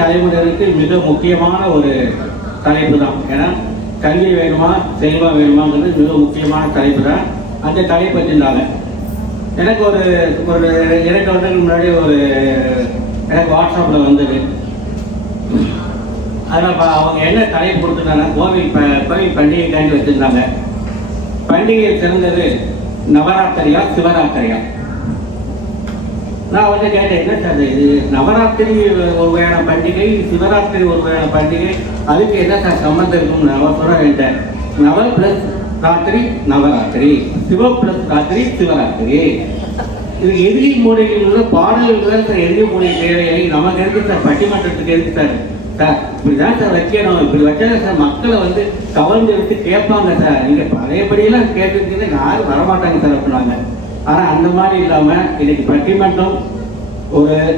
தலைமுறைகளுக்கு மிக முக்கியமான ஒரு தலைப்பு தான். ஏன்னா கல்வி வேணுமா செல்வம் வேணுமாங்கிறது மிக முக்கியமான தலைப்பு தான். அந்த தலைப்பை பற்றினாங்க எனக்கு ஒரு 2 வருடங்களுக்கு முன்னாடி எனக்கு வாட்ஸ்அப்பில் வந்தது. அதில் அவங்க என்ன தலைப்பு கொடுத்துருந்தாங்க, கோவில் பண்டிகைக்காண்டி வச்சுருந்தாங்க. பண்டிகை சிறந்தது நவராத்திரியா சிவராத்திரியா? நான் வந்து கேட்டேன், என்ன சார் இது நவராத்திரி ஒரு வகையான பண்டிகை, சிவராத்திரி ஒரு வகையான பண்டிகை, அதுக்கு என்ன சார் சம்மந்தம் இருக்கும்னு அவர் சொல்ல வேண்டேன். நவ பிளஸ் ராத்திரி நவராத்திரி, சிவ பிளஸ் ராத்திரி சிவராத்திரி. இது எதிரி மூலையில் உள்ள பாடல்கள் தான் சார். எதிரி மூலை தேவையை நமக்கு இருக்கு சார், பட்டிமன்றத்துக்கு இருக்கு சார். சார் இப்படிதான் சார் வைக்கணும், இப்படி வச்சாங்க சார் மக்களை வந்து கவர்ந்து எடுத்து கேட்பாங்க சார். நீங்கள் பழையபடியெல்லாம் கேட்டுருக்கீங்க, யாரும் வரமாட்டாங்க சார் அப்படின்னாங்க. ஆனால் அந்த மாதிரி இல்லாமல் இன்னைக்கு பட்டிமன்றம்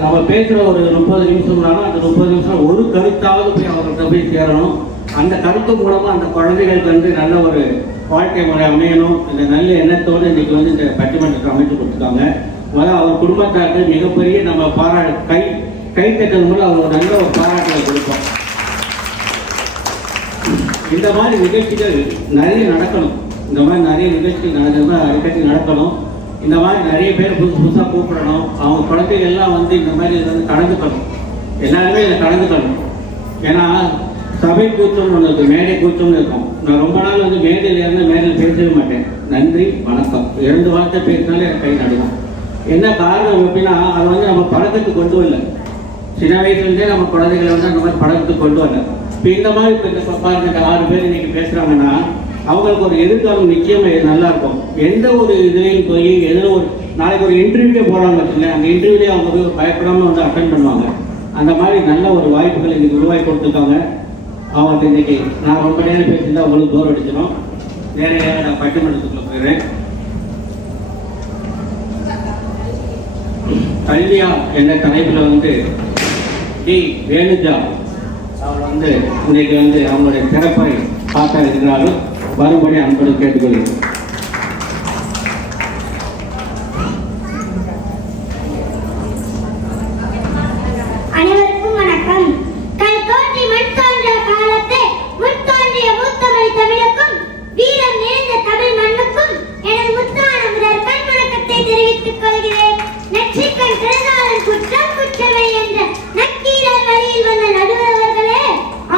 நம்ம பேசுகிற ஒரு 30 நிமிஷம்னாலும் அந்த 30 நிமிஷம் ஒரு கருத்தாவது போய் அவங்கள்ட்ட போய் சேரணும். அந்த கருத்து மூலமாக அந்த குழந்தைகளுக்கு வந்து நல்ல ஒரு வாழ்க்கை முறை அமையணும். இந்த நல்ல எண்ணத்தோடு இன்னைக்கு வந்து இந்த பட்டிமன்றத்தை அமைச்சு கொடுத்துருக்காங்க. முதல்ல அவர் குடும்பத்தாருக்கு மிகப்பெரிய நம்ம கைத்தட்டல் மூலம் அவங்க நல்ல ஒரு பாராட்டுகளை கொடுப்போம். இந்த மாதிரி நிகழ்ச்சிகள் நிறைய நடக்கணும். இந்த மாதிரி நிறைய நிகழ்ச்சிகள் அடிக்கடி நடக்கணும். இந்த மாதிரி நிறைய பேர் புதுசாக கூப்பிடணும். அவங்க குழந்தைகள் எல்லாம் வந்து இந்த மாதிரி வந்து கலந்துக்கணும். எல்லாருமே இதில் கலந்துக்கணும். ஏன்னா சபை கூச்சம்னு ஒன்று இருக்குது, மேடை கூச்சம்னு இருக்கும். நான் ரொம்ப நாள் வந்து மேடையில் இருந்தால் மேடையில் பேசவே மாட்டேன். நன்றி வணக்கம் 2 வார்த்தை பேசினாலே எனக்கு கை நடுவோம். என்ன காரணம் அப்படின்னா அதை வந்து நம்ம பழக்கத்துக்கு கொண்டு வரல. சின்ன வயசுலேருந்தே நம்ம குழந்தைகளை வந்து அந்த மாதிரி பழக்கத்துக்கு கொண்டு வரல. இப்போ இந்த மாதிரி இப்போ பாருங்க 6 பேர் இன்னைக்கு பேசுகிறாங்கன்னா அவங்களுக்கு ஒரு எதிர்காலம் நிச்சயமாக நல்லா இருக்கும். எந்த ஒரு இதுலேயும் போய் எதில் நாளைக்கு ஒரு இன்டர்வியூவே போகிறாங்க வச்சுங்களேன், அந்த இன்டர்வியூலேயே அவங்க போய் பயப்படாமல் வந்து அட்டென்ட் பண்ணுவாங்க. அந்த மாதிரி நல்ல ஒரு வாய்ப்புகள் இன்னைக்கு உருவாக்கி கொடுத்துருக்காங்க. அவங்களுக்கு இன்னைக்கு நான் ரொம்ப நேரம் பேசியிருந்தா அவங்களுக்கு போர் அடிச்சிடும். நேரடியாக நான் பட்டிமன்றத்துக்குள்ள போயிடுறேன். கல்வியா என்ற தலைப்பில் வந்து டி வேணுஜா அவர் வந்து இன்னைக்கு வந்து அவங்களுடைய சிறப்பை பார்த்தா இருக்கிறாலும் வரும்படி அன்போடு கேட்டுக்கொள்கிறேன். அனைவருக்கும் வணக்கம். கல் தோன்றி மண் தோன்ற காலத்தை முன் தோன்றிய மூத்தமிழ் தமிழுக்கும் வீரம் நிறைந்த தமிழ் மண்ணுக்கும் எனது முத்தான முதல் கண் வணக்கத்தை தெரிவித்துக் கொள்கிறேன். நெற்றிக்கண் பிறந்தாலும் குற்றம் குற்றமே என்ற நக்கீரர் வழியில் வந்த நடுவர்களே,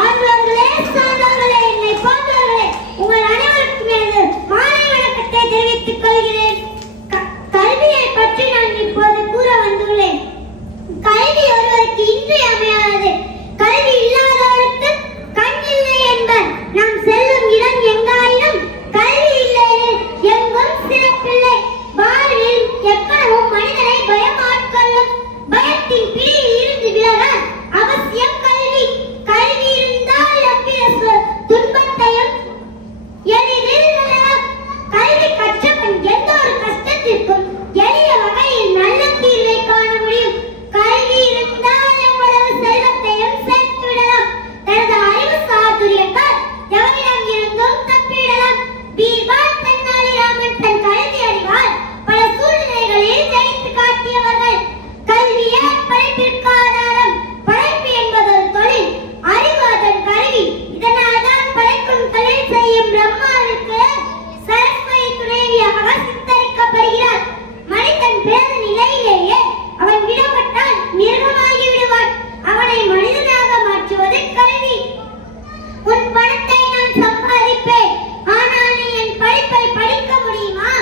ஆழ்வார்களே, சான்றோர்களே, என்னை போன்றவர்களே, உங்கள் அனைவருக்கும் எனது மாலை வணக்கத்தை தெரிவித்துக் கொள்கிறேன். கல்வியை பற்றி நான் இப்போது கூற வந்துள்ளேன். கல்வி ஒருவருக்கு இன்றியமையாதது. கல்வி இல்லாதவருக்கு கண் இல்லை என்பர். நாம் செல்லும் இடம் எங்காயினும் கல்வி இல்லையே எங்கும் சிறப்பில்லை. வாழ்வில் எக்கணமும் மனிதனை பயமாட்கொள்ளும் பயத்தின் பிடியில் இருந்து விலக அவசியம் கல்வி. கல்வி இருந்தால் எவ்வித துன்பத்தையும் எளிதில் வெல்லலாம். கல்வி கற்றவன் எந்த ஒரு கஷ்டத்திற்கும் எளிய வகையில் நல்ல தீர்வை காண முடியும். கல்வி இருந்தால் எவ்வளவு செல்வத்தையும் சேர்த்து விடலாம். தனது அறிவு சாதுரியத்தால் எவரிடம் இருந்தும் தப்பிவிடலாம். பீர்பால் தென்னாலிராமன் தன் கல்வி அறிவால் பல சூழ்நிலைகளில் ஜெயித்து காட்டியவர்கள். கல்வியே படைப்பிற்கு ஆதாரம். படைப்பு என்பது ஒரு தொழில், அறிவு அதன் கருவி. இதனால் தான் படைக்கும் தொழில் செய்யும் பிரம்மாவிற்கு சரஸ்வதி துணைவியாக சித்தரிக்கப்படுகிறார். மனிதன் பிறந்த நிலையிலேயே அவன் விடப்பட்டால் மிருகமாகி விடுவான். அவனை மனிதனாக மாற்றுவது கல்வி. உன் பணத்தை நான் சம்பாதிப்பேன், ஆனால் நீ என் படிப்பை படிக்க முடியுமா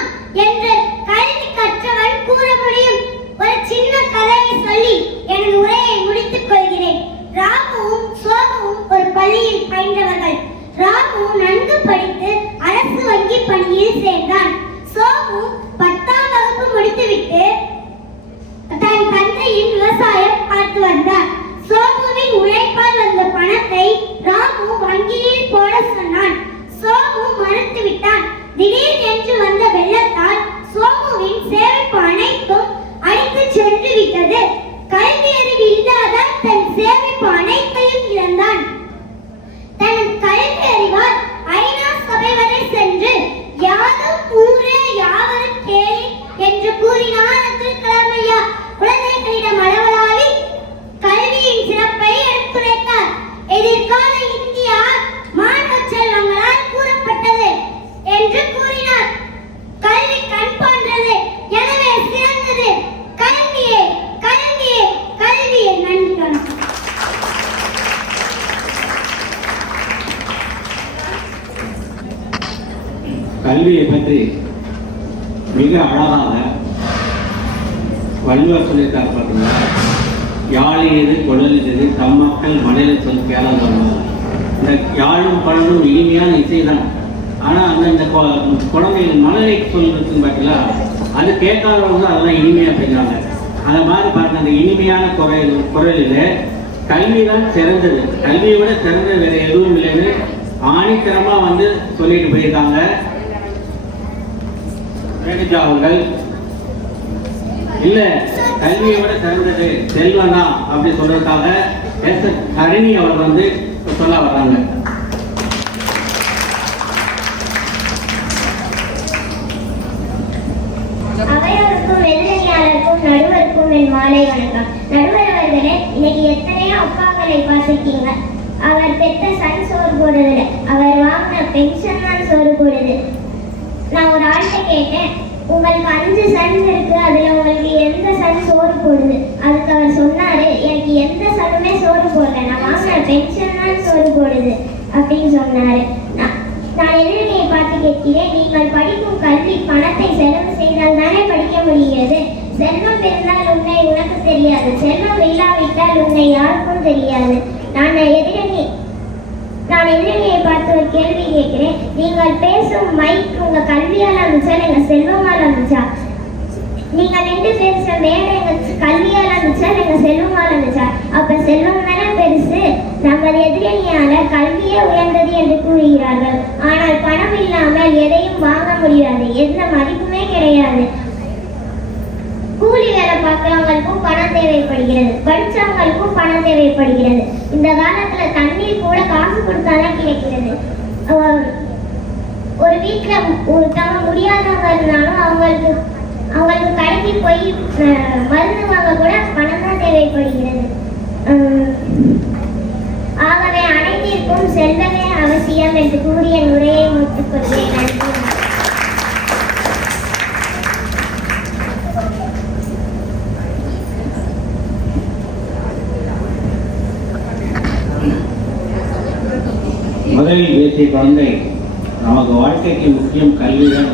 என்று கல்வி கற்றவன் கூற முடியும். ஒரு சின்ன கதையை சொல்லி எனது உரையை முடித்துக் கொள்கிறேன். ராமுவும் சோமுவும் ஒரு பள்ளியில் பயின்றவர்கள். ராமு நன்கு படித்து அரசு வங்கி பணியில் சேர்ந்தான். சோமு 10ஆம் வகுப்பு முடித்துவிட்டு தன் தந்தையின் விவசாயம் பார்த்து வந்தார். சோமுவின் உழைப்பால் வந்த பணத்தை ராமு வங்கியில் போட சொன்னான். சோமு மறுத்துவிட்டான். திடீர் என்று வந்த வெள்ளத்தால் சோமுவின் சேமிப்பு அனைத்தும் அடித்து சென்று விட்டது. கல்வி அறிவு இல்லாத தன் சேமிப்பு அனைத்தையும் இழந்தான். தனது கல்வி அறிவால் ஐநா சபை வரை சென்று யாதும் ஊரே யாவரும் கேளி என்று கூறினார் அப்துல் கலாம் ஐயா. குழந்தைகளிடம் அளவலாவி கல்வியின் சிறப்பை எடுத்து கல்வியை பற்றி மிக அழகாக வள்ளுவர் சொல்லித்தார் பார்த்தீங்களா, யாழியது குழலியது தம் மக்கள் மலையில் சொல் கேளாத. இந்த யாழும் பழனும் இனிமையான இசை தான். ஆனால் அந்த இந்த குழந்தைகள் மழலை சொல்றதுன்னு பார்த்தீங்களா, அது கேட்காதவங்க அதெல்லாம் இனிமையாக பேசுறாங்க. அதை மாதிரி பாருங்க, அந்த இனிமையான குரலில் கல்வி தான் சிறந்தது, கல்வியை விட சிறந்தது வேற எதுவும் இல்லைன்னு ஆணித்தரமாக வந்து சொல்லிட்டு போயிருக்காங்க ரேணுஜா அவர்கள். இல்லை, கல்வியை விட சிறந்தது செல்வம் தான் அப்படி சொல்றதுக்காக எஸ் ஹரிணி அவர் வந்து சொல்ல வர்றாங்க. அவையோருக்கும் எதிரணியாளருக்கும் நடுவருக்கும் என் மாலை வணக்கம். நடுவர் அவர்களே, இன்னைக்கு எத்தனையோ அப்பாக்களை பார்த்துருக்கீங்க. அவர் பெற்ற சன் சோறு போடுறதில்ல, அவர் வாங்கின பென்ஷன் தான் சோறு போடுது. நான் ஒரு ஆள்கிட்ட கேட்டேன், உங்களுக்கு 5 சன்ஸ் இருக்கு, அதுல உங்களுக்கு எந்த சன் சோறு போடுது? அதுக்கு அவர் சொன்னாரு, எனக்கு எந்த சனுமே சோறு போடல, நான் வாங்கின பென்ஷன் தான் சோறு போடுது அப்படின்னு சொன்னாரு. நான் எதிரணியை பார்த்து கேட்கிறேன், நீங்கள் படிக்கும் கல்வி பணத்தை செலவு செய்தால் தானே படிக்க முடிகிறது. செல்வம் இருந்தால் உன்னை உனக்கு தெரியாது, செல்வம் இல்லாவிட்டால் உன்னை யாருக்கும் தெரியாது. நான் எதிரணியை பார்த்து ஒரு கேள்வி கேட்கிறேன், நீங்கள் பேசும் மைக் உங்க கல்வியால் இருந்துச்சா எங்க செல்வமால் இருந்துச்சா? நீங்க 2 பேச மேடை எங்க கல்வியால் இருந்துச்சா எங்க செல்வமால் இருந்துச்சா? அப்ப செல்வம் தானே பெருசு. நமது எதிரணியால கல்வியே உயர்ந்தது என்று கூறுகிறார்கள். ஆனால் பணம் இல்லாமல் எதையும் வாங்க முடியாது, எந்த மதிப்புமே கிடையாது. கூலி வேலை பார்க்கிறவங்களுக்கும் பணம் தேவைப்படுகிறது, படிச்சவங்களுக்கும் பணம் தேவைப்படுகிறது. இந்த காலத்துல தண்ணீர் கூட காசு கொடுத்தாதான் கிடைக்கிறது. ஒரு வீட்டுல ஒருத்தவங்க முடியாதவங்க இருந்தாலும் அவங்களுக்கு கடைக்கு போய் மருந்து வாங்க கூட பணம் தான் தேவைப்படுகிறது. ஆகவே அனைத்திற்கும் செல்வமே அவசியம் என்று கூறிய உரையை முடித்துக் கொள்கிறேன். முதலில் பேசிய குழந்தை, நமக்கு வாழ்க்கைக்கு முக்கியம் கல்வி தான்.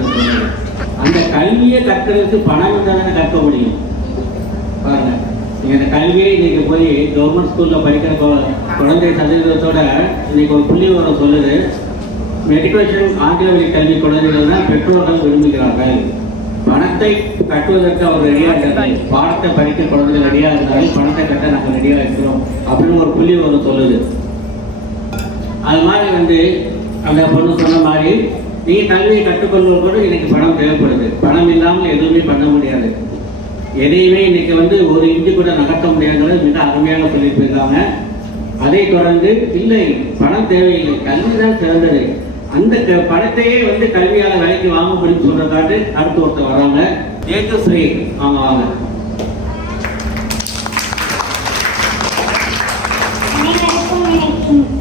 அந்த கல்வியை கற்கிறதுக்கு பணம் தானே கற்க முடியும். பாருங்க, நீங்கள் அந்த கல்வியை இன்னைக்கு போய் கவர்மெண்ட் ஸ்கூலில் படிக்கிற குழந்தை சதவீதத்தோட இன்னைக்கு ஒரு புள்ளி வர சொல்லுது, மெட்ரிகுலேஷன் ஆங்கில வழி கல்வி குழந்தைகள் தான் பெற்றோர்கள் விரும்புகிறார்கள். பணத்தை கட்டுவதற்கு அவர் ரெடியாக இருக்கிறாங்க, பாடத்தை படிக்க குழந்தைகள் ரெடியாக இருந்தாலும் பணத்தை கட்ட நாங்கள் ரெடியாக இருக்கிறோம் அப்படின்னு ஒரு புள்ளி வர சொல்லுது. அது மாதிரி வந்து அந்த பொண்ணு சொன்ன மாதிரி நீ கல்வியை கற்றுக்கொள்வது கூட இன்னைக்கு பணம் தேவைப்படுது. பணம் இல்லாமல் எதுவுமே பண்ண முடியாது. எதையுமே இன்னைக்கு வந்து ஒரு இஞ்சி கூட நகர்த்த முடியாதுங்கிறது மிக அருமையாக சொல்லிட்டு போயிருக்காங்க. அதை தொடர்ந்து இல்லை, பணம் தேவையில்லை, கல்வி தான் சிறந்தது. அந்த பணத்தையே வந்து கல்வியால் விலைக்கு வாங்க முடியும்னு சொல்றதாட்டு அடுத்து ஒருத்தர் வராங்க, ஜேதுஸ்ரீ அவங்க வாங்க.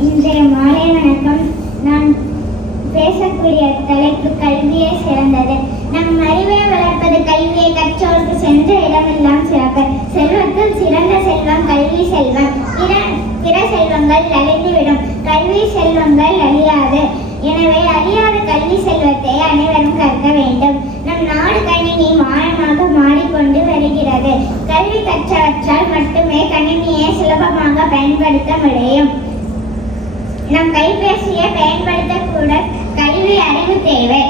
இன்றைய மாலை வணக்கம். நான் பேசக்கூடிய தலைப்பு கல்வியே சிறந்தது. நம் அறிவை வளர்ப்பது கல்வியை கற்றோருக்கு சென்ற இடமெல்லாம் சிறப்பு. செல்வத்தில் சிறந்த செல்வம் கல்வி செல்வம். பிற செல்வங்கள் அழிந்துவிடும், கல்வி செல்வங்கள் அழியாது. எனவே அழியாத கல்வி செல்வத்தை அனைவரும் கற்க வேண்டும். நம் நாடு கணினி மாறமாக மாறிக்கொண்டு வருகிறது. கல்வி கற்றவற்றால் மட்டுமே கணினியை சுலபமாக பயன்படுத்த முடியும். நம் கைபேசியை பயன்படுத்த கூட கல்வி அறிவு தேவை.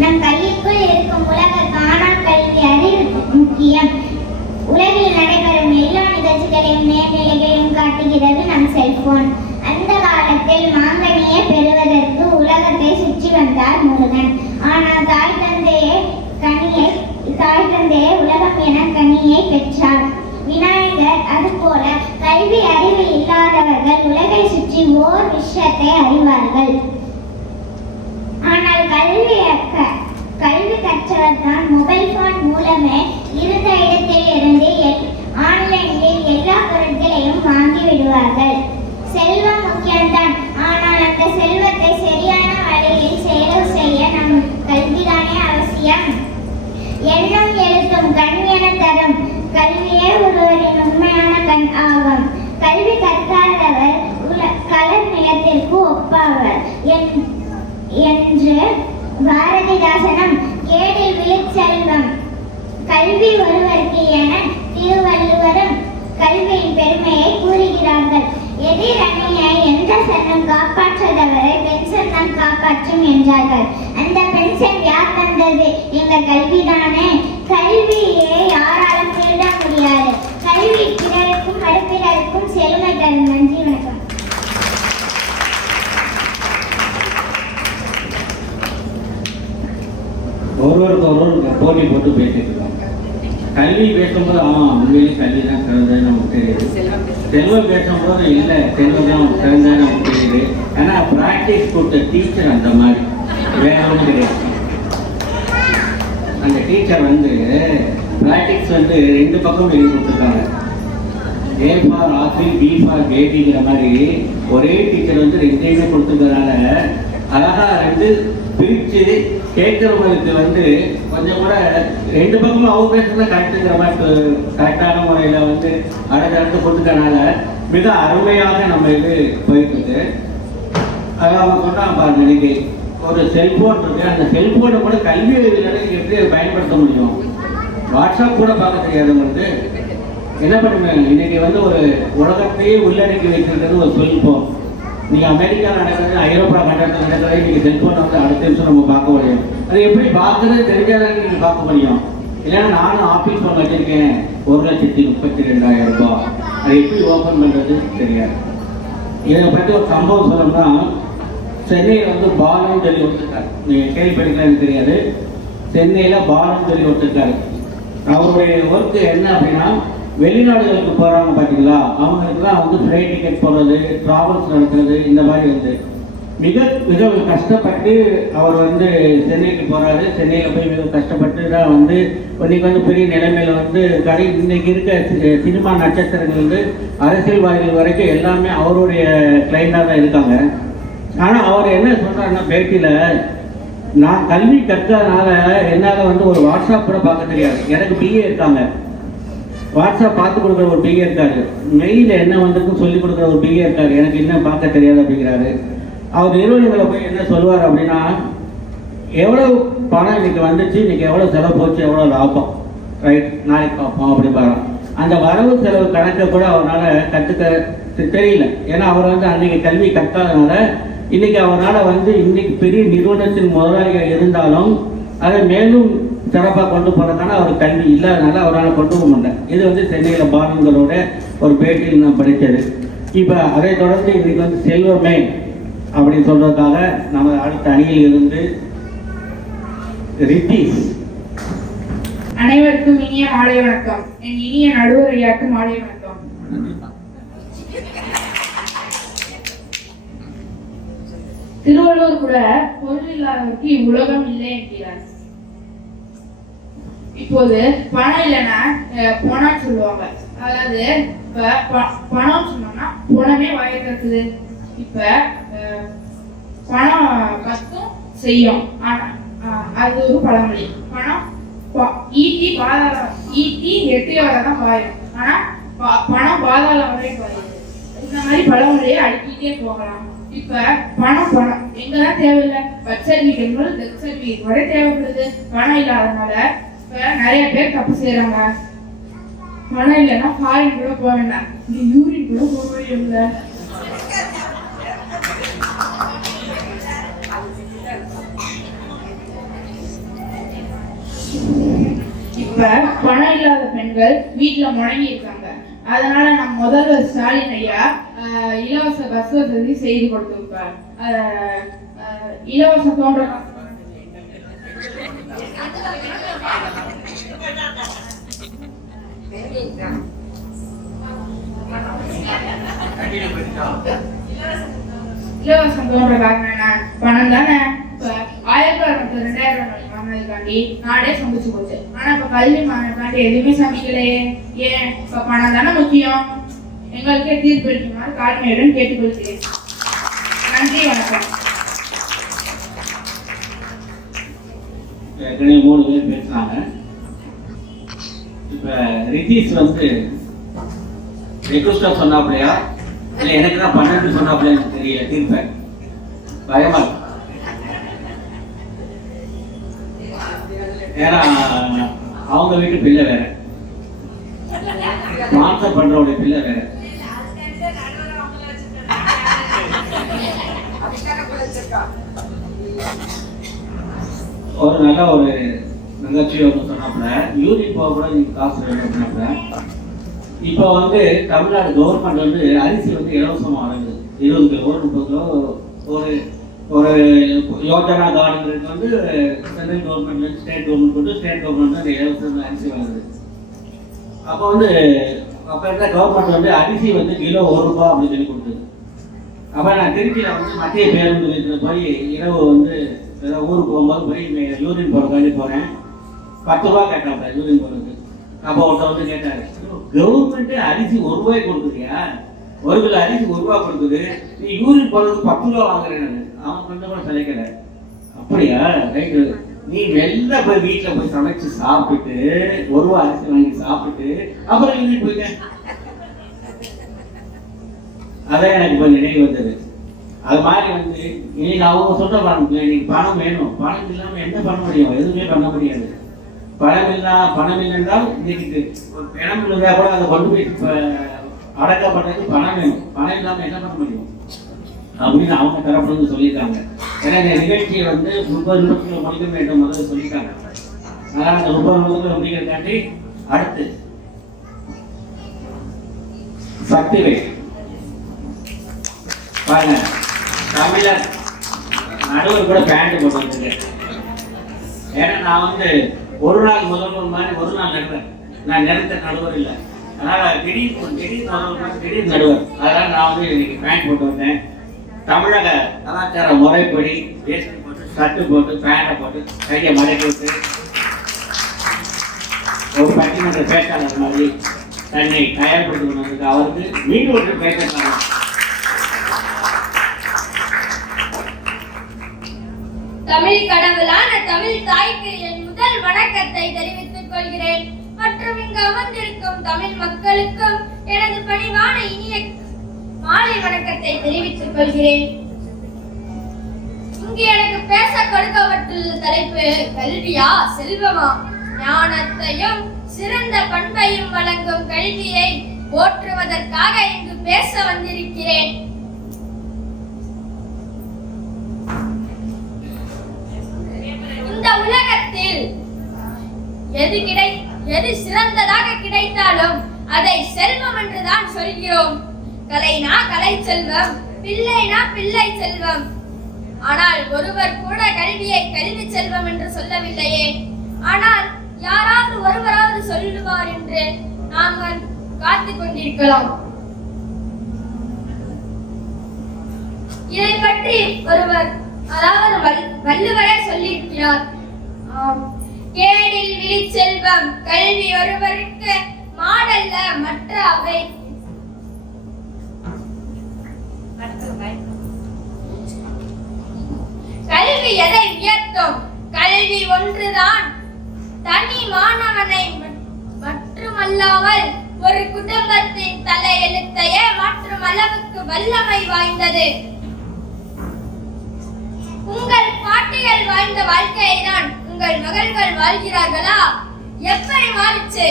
நம் கைக்குள் இருக்கும் உலக காணா கல்வி அறிவு முக்கியம். உலகில் நடைபெறும் எல்லா நிகழ்ச்சிகளையும் நேர்நிலைகளையும் காட்டுகிறது நம் செல்போன். அந்த காலத்தில் மாங்கனியை பெறுவதற்கு உலகத்தை சுற்றி வந்தார் முருகன். ஆனால் தாய் தந்தையே உலகம் என கனியை பெற்றார் விநாயகர். அதுபோல கல்வி அறிவு இல்லாதவர்கள் உலகை சுற்றி ஓர் விஷயத்தை அறிவார்கள். ஆனால் கல்வி கற்றவர் தான் மொபைல் போன் மூலமே இருந்த இடத்தில் இருந்து ஆன்லைனில் எல்லா பொருட்களையும் வாங்கி விடுவார்கள். செல்வம் முக்கியம்தான், ஆனால் அந்த செல்வத்தை சரியான வழியில் செலவு செய்ய நம் கல்விதானே அவசியம். எண்ணம் எழுத்தும் கண் என தரும் கல்வியே ஒருவரின் உண்மையான கண் ஆகும். கல்வி கற்காதவர் கலர் நிலத்திற்கு ஒப்பாவர் என்று பாரதிதாசனும் கேடில் விழுச்செல்வம் கல்வி ஒருவருக்கு என திருவள்ளுவரும் கல்வியின் பெருமையை கூறுகிறார்கள். எதிர் அணியை எந்த சன்னம் காப்பாற்றாதவரை பெண் சன்னம் காப்பாற்றும் என்றார்கள். அந்த பென்ஷன் யார் தந்தது? எங்கள் கல்விதானே. கல்வியை யாராலும் திருட முடியாது. கல்வி பிறருக்கும் மறுபிறருக்கும் செழுமை தரும். நன்றி, வணக்கம். ஒருவருக்கு போட்டி போட்டு பேசிட்டு இருக்காங்க. கல்வி பேசும்போது உண்மையிலே கல்வி தான் சிறந்தது நமக்கு தெரியுது. செல்வம் பேசும்போது இல்லை செல்வம் தான் சிறந்தது நமக்கு தெரியுது. ஆனால் ப்ராக்டிஸ் கொடுத்த டீச்சர் அந்த மாதிரி வேற ஒன்றும் கிடையாது. அந்த டீச்சர் ப்ராக்டிக்ஸ் ரெண்டு பக்கம் எழுதி கொடுத்துருக்காங்க. A for apple, B for பேபிங்கிற மாதிரி ஒரே டீச்சர் ரெண்டையுமே கொடுத்துருக்கறனால அழகாக பிரித்து கேட்குறவங்களுக்கு கொஞ்சம் கூட ரெண்டு பக்கமும் அவங்க பேசுறதுல கரெக்டுங்கிற மாதிரி கரெக்டான முறையில் அடுத்து கொடுத்துக்கனால மிக அருமையாக நம்ம போயிட்டு இருக்கு. அதை அவங்க சொன்னால் பாருங்க, இன்னைக்கு ஒரு செல்போன் இருக்கு. அந்த செல்போனை கூட கல்வி நிலைக்கு எப்படி பயன்படுத்த முடியும்? வாட்ஸ்அப் கூட பார்க்க தெரியாதவங்களுக்கு என்ன பண்ணுங்க? இன்னைக்கு ஒரு உலகத்தையே உள்ளடக்கி வைக்கிறது ஒரு செல்போன். நீங்கள் அமெரிக்காவில் நடக்கிறது, ஐரோப்பா கண்டத்தில் நடக்கிறது, நீங்கள் செல்ஃபோனை அடுத்த நிமிஷம் நம்ம பார்க்க முடியும். அது எப்படி பார்க்குறது தெரிஞ்சாதான் நீங்கள் பார்க்க முடியும். இல்லைன்னா நானும் ஆஃபீஸ் ஃபோன் வச்சுருக்கேன் 1,32,000 ரூபாய், அதை எப்படி ஓப்பன் பண்ணுறது தெரியாது. இதை பற்றி ஒரு சம்பவம் சொல்லணும்னா, சென்னையில் பாலன் சொல்லி ஒருத்தருக்காரு. நீங்கள் கேள்விப்பட்டிருக்கலான்னு தெரியாது. சென்னையில் பாலன் சொல்லி ஒருத்தருக்காரு. அவருடைய ஒர்க்கு என்ன அப்படின்னா, வெளிநாடுகளுக்கு போகிறாங்க பார்த்தீங்களா, அவங்களுக்குலாம் ஃப்ளைட் டிக்கெட் போடுறது, ட்ராவல்ஸ் நடத்துறது, இந்த மாதிரி மிக மிக கஷ்டப்பட்டு அவர் சென்னைக்கு போகிறாரு. சென்னையில் போய் மிக கஷ்டப்பட்டு தான் இன்னைக்கு பெரிய நிலைமையில் இன்னைக்கு இருக்க சினிமா நட்சத்திரங்கள் அரசியல்வாதிகள் வரைக்கும் எல்லாமே அவருடைய கிளைண்டாக தான் இருக்காங்க. ஆனால் அவர் என்ன சொல்கிறாருன்னா, பேட்டியில் நான் கல்வி கற்கிறதுனால என்னால் ஒரு வாட்ஸ்அப் கூட பார்க்க தெரியாது. எனக்கு பிஏ இருக்காங்க, வாட்ஸ்அப் பார்த்து கொடுக்குற ஒரு பிஏ இருக்காரு, மெயில் என்ன வந்திருக்குன்னு சொல்லி கொடுக்குற ஒரு பிஏ இருக்காரு, எனக்கு இன்னும் பார்க்க தெரியாது அப்படிங்கிறாரு. அவர் நிறுவனங்களை போய் என்ன சொல்லுவார் அப்படின்னா, எவ்வளோ பணம் இன்னைக்கு வந்துச்சு, இன்னைக்கு எவ்வளோ செலவு போச்சு, எவ்வளோ லாபம், ரைட், நாளைக்கு பார்ப்போம் அப்படிம்பாரு. அந்த வரவு செலவு கணக்கை கூட அவரால் கற்றுக்க தெரியல. ஏன்னா அவர் அன்னைக்கு கல்வி கற்காதனால இன்னைக்கு அவரால் இன்னைக்கு பெரிய நிறுவனத்தின் முதலாளியாக இருந்தாலும் அதை மேலும் சிறப்பாக கொண்டு போகிறதுக்கான அவர் கல்வி இல்லாதனால அவரால் கொண்டு போக மாட்டேன். இது சென்னையில் பாலங்களோட ஒரு பேட்டியில் நான் படித்தது. இப்போ அதை தொடர்ந்து இன்னைக்கு செல்வமே அப்படின்னு சொல்றதுக்காக நம்ம அடுத்த அணியில் இருந்து ரித்தீஷ். அனைவருக்கும் இனிய மாலை வணக்கம். என் இனிய நடுவர் ஐயாக்கு மாலை வணக்கம். திருவள்ளுவர் கூட பொருள் இல்லாதவருக்கு இவ்வுலகம் இல்லை என்கிறார். இப்போது பணம் இல்லைன்னா பணம் சொல்லுவாங்க. அதாவது இப்ப பணம் சொன்னோம்னா பணமே வாயை திறக்குது. இப்ப பணம் கத்தும் செய்யும். அது ஒரு பழமொழி. பணம் ஈட்டி பாதாளம், ஈட்டி எட்டி வரதான் பாயும், ஆனா பணம் பாதாளம் வரை பாயுது. இந்த மாதிரி பழமொழியை அடிக்கிட்டே போகலாம். இப்ப பணம் எங்கதான் தேவையில்லை, பர்த் சர்டிபிகேட் முதல் டெத் சர்டிபிகேட் வரை தேவைப்படுது. பணம் இல்லாதனால இப்ப நிறைய பேர் தப்பு செய்யறாங்க. பணம் இல்லைன்னா ஃபாரின் கூட போக வேண்டாம், இங்க யூரின் கூட போக முடியல. இப்ப பணம் இல்லாத பெண்கள் வீட்டுல முடங்கி இருக்காங்க. அதனால நம்ம முதல்வர் ஸ்டாலின் ஐயா இலவச பஸ் வசதி செய்து கொடுத்திருப்பார். இலவச தோன்ற இலவசம் தோன்ற காரணம் என்ன? பணம் தானே. இப்ப 1000 வாங்கினதுக்காண்டி நாடே சமைச்சு போச்சு. ஆனா இப்ப கல்வி மாணவர்காண்டி எதுவுமே சமைக்கலையே. ஏன்? இப்ப பணம் தானே முக்கியம். எங்களுக்கே தீர்ப்பளிக்குமாறு காலமையுடன் கேட்டுக்கொள்கிறேன். நன்றி, வணக்கம். ஏற்கனவே 3 பேர் பேசுறாங்க. இப்ப ரித்தீஷ் ரெக்வஸ்டா சொன்னாப்லையா இல்லை எனக்கு தான் 12 சொன்னாப்லையா தெரியல. தீர்ப்பேன் பயமா ஏன்னா அவங்க வீட்டு பிள்ளை வேற, ஸ்பான்சர் பண்றவருடைய பிள்ளை வேற. ஒரு நல்ல ஒரு நகைச்சுவை ஒன்று சொன்னாப்புல, யூனிட் போக கூட நீங்க காசு வேணும் அப்படின்னாப்புல. இப்போ வந்து தமிழ்நாடு கவர்மெண்ட் வந்து அரிசி வந்து இலவசமாக வழங்குது. 20 கிலோ 30 கிலோ ஒரு ஒரு யோஜனா கார்டுங்கிறது வந்து சென்ட்ரல் கவர்மெண்ட் ஸ்டேட் கவர்மெண்ட் வந்து ஸ்டேட் கவர்மெண்ட் அந்த இலவச அரிசி வாங்குது. அப்போ வந்து அப்போ இருந்த கவர்மெண்ட் வந்து அரிசி வந்து கிலோ 1 ரூபாய் அப்படின்னு சொல்லி கொடுத்தது. அப்போ நான் திருச்சியில் வந்து மத்திய பேருந்து நிலையத்தில் போய் இரவு வந்து ஏதாவது ஊருக்கு போகும்போது போய் யூரின் போகிறதுக்காண்டி போகிறேன். 10 ரூபா கேட்டாங்க யூரின் போகிறதுக்கு. அப்போ ஒருத்தர் வந்து கேட்டார், கவர்மெண்ட்டு அரிசி 1 ரூபாய் கொடுக்குறியா? 1 கிலோ அரிசி 1 ரூபா கொடுக்குது, நீ யூரின் போகிறதுக்கு 10 ரூபா வாங்குறேன். அவன் கொஞ்சம் கூட சளைக்கலை. அப்படியா, ரைட்டு. நீ வெளில போய் வீட்டில் போய் சமைச்சு சாப்பிட்டு 1 ரூபா அரிசி வாங்கி சாப்பிட்டு அப்புறம் யூரின் போயிட்ட. அதான் எனக்கு இப்போ நினைவு வந்தது. அது மாதிரி வந்து இன்னைக்கு அவங்க சொல்ற பணம், இன்னைக்கு பணம் வேணும். பணம் இல்லாமல் என்ன பண்ண முடியும்? எதுவுமே பண்ண முடியாது. பணம் இல்லைன்றால் இன்னைக்கு பணம் இருந்தால் கூட அதை கொண்டு போய் அடக்கப்படுறதுக்கு பணம் வேணும். பணம் இல்லாமல் என்ன பண்ண முடியும் அப்படின்னு அவங்க தரப்புன்னு சொல்லியிருக்காங்க. ஏன்னா இந்த நிகழ்ச்சியை வந்து 30 நிமிஷத்தில் முடிக்க வேண்டும் முதல்ல சொல்லியிருக்காங்க. அதனால் அந்த 30 நிமிஷத்தில் முடிக்கிறதுக்காண்டி அடுத்து சக்திவே பாருங்க, தமிழர் நடுவர் கூட பேண்ட் போட்டு வந்துருக்கேன். ஏன்னா நான் வந்து ஒரு நாள் முதல்வர் மாதிரி ஒரு நாள் நடுவேன். நான் நிறுத்த நடுவர் இல்லை. அதனால் திடீர் முதல்வர் மாதிரி திடீர் நடுவர். அதனால் நான் வந்து இன்னைக்கு பேண்ட் போட்டு வந்தேன். தமிழக கலாச்சார முறைப்படி வேஷ்டி போட்டு ஷர்ட்டு போட்டு பேண்டை போட்டு கையை மடக்கி விட்டு ஒரு பட்டிமன்ற பேச்சாளர் மாதிரி தன்னை தயார்படுத்திக் அவருக்கு மீண்டும் ஒன்று பேசலாம். தமிழ் கடவுளான தமிழ் தாய்க்கு என் முதல் வணக்கத்தை தெரிவித்துக் கொள்கிறேன். மற்றும் இங்கு அமர்ந்திருக்கும் தமிழ் மக்களுக்கும் எனது பணிவான இனிய மாலை வணக்கத்தை தெரிவித்துக் கொள்கிறேன். இங்கு எனக்கு பேச கொடுக்கப்பட்டுள்ள தலைப்பு கல்வியா செல்வமா? ஞானத்தையும் சிறந்த பண்பையும் வழங்கும் கல்வியை போற்றுவதற்காக இங்கு பேச வந்திருக்கிறேன். இந்த உலகத்தில் எது சிறந்ததாக கிடைத்தாலும் அதை செல்வம் என்றுதான் சொல்கிறோம். கலைனா கலை செல்வம், பிள்ளைனா பிள்ளை செல்வம். ஆனால் ஒருவர் கூட கல்வியை கல்வி செல்வம் என்று சொல்லவில்லையே. ஆனால் யாராவது ஒருவராவது சொல்லுவார் என்று நாங்கள் காத்துக் கொண்டிருக்கலாம். இதை பற்றி ஒருவர், அதாவது வள்ளுவரே சொல்லியிருக்கிறார். கேடில் விழிச்செல்வம் கல்வி ஒருவருக்கு மாடல்ல மற்ற அவை. கல்வி எதை உயர்த்தும்? கல்வி ஒன்றுதான் தனி மாணவனை மட்டுமல்லாமல் ஒரு குடும்பத்தின் தலை எழுத்தையே மாற்றும் அளவுக்கு வல்லமை வாய்ந்தது. உங்கள் பாட்டிகள் வாழ்ந்த வாழ்க்கையை தான் உங்கள் மகள்கள் வாழ்கிறார்களா? எப்படி மாறிச்சு?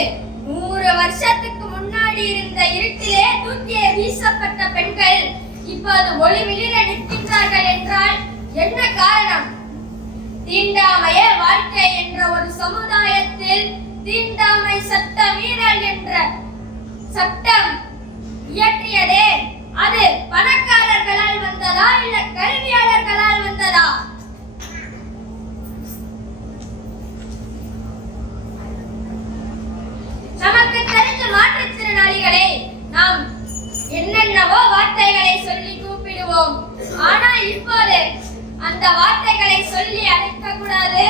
100 வருஷத்துக்கு முன்னாடி இருந்த இருட்டிலே தூக்கிய வீசப்பட்ட பெண்கள் இப்போது ஒளி வெளியில நிற்கின்றார்கள் என்றால் என்ன காரணம்? தீண்டாமையே வாழ்க்கை என்ற ஒரு சமுதாயத்தில் தீண்டாமை சட்ட மீறல் என்ற சட்டம் இயற்றியதே அது பணக்காரர்களால் வந்ததா இல்ல கல்வியாளர்களால் வந்ததா? நமக்கு தெரிஞ்ச மாற்றுத்திறனாளிகளை நாம் என்னென்னவோ வார்த்தைகளை சொல்லி கூப்பிடுவோம். ஆனால் இப்போது அந்த வார்த்தைகளை சொல்லி அழைக்க கூடாது.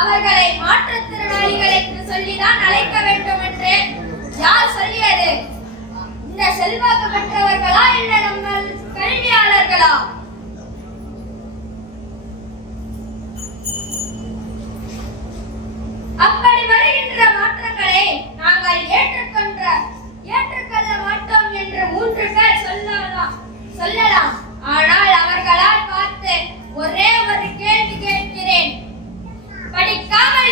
அவர்களை மாற்றுத்திறனாளிகள் என்று சொல்லிதான் அழைக்க வேண்டும் என்று யார் சொல்லியது? இந்த செல்வாக்கு பெற்றவர்களா இல்ல நம்ம கல்வியாளர்களா? அப்படி வருகின்ற மாற்றங்களை நாங்கள் ஏற்றுக்கொள்ள மாட்டோம் என்று 3 பேர் சொல்லலாம். ஆனால் அவர்களால் பார்த்து ஒரே ஒரு கேள்வி கேட்கிறேன். படிக்காமல்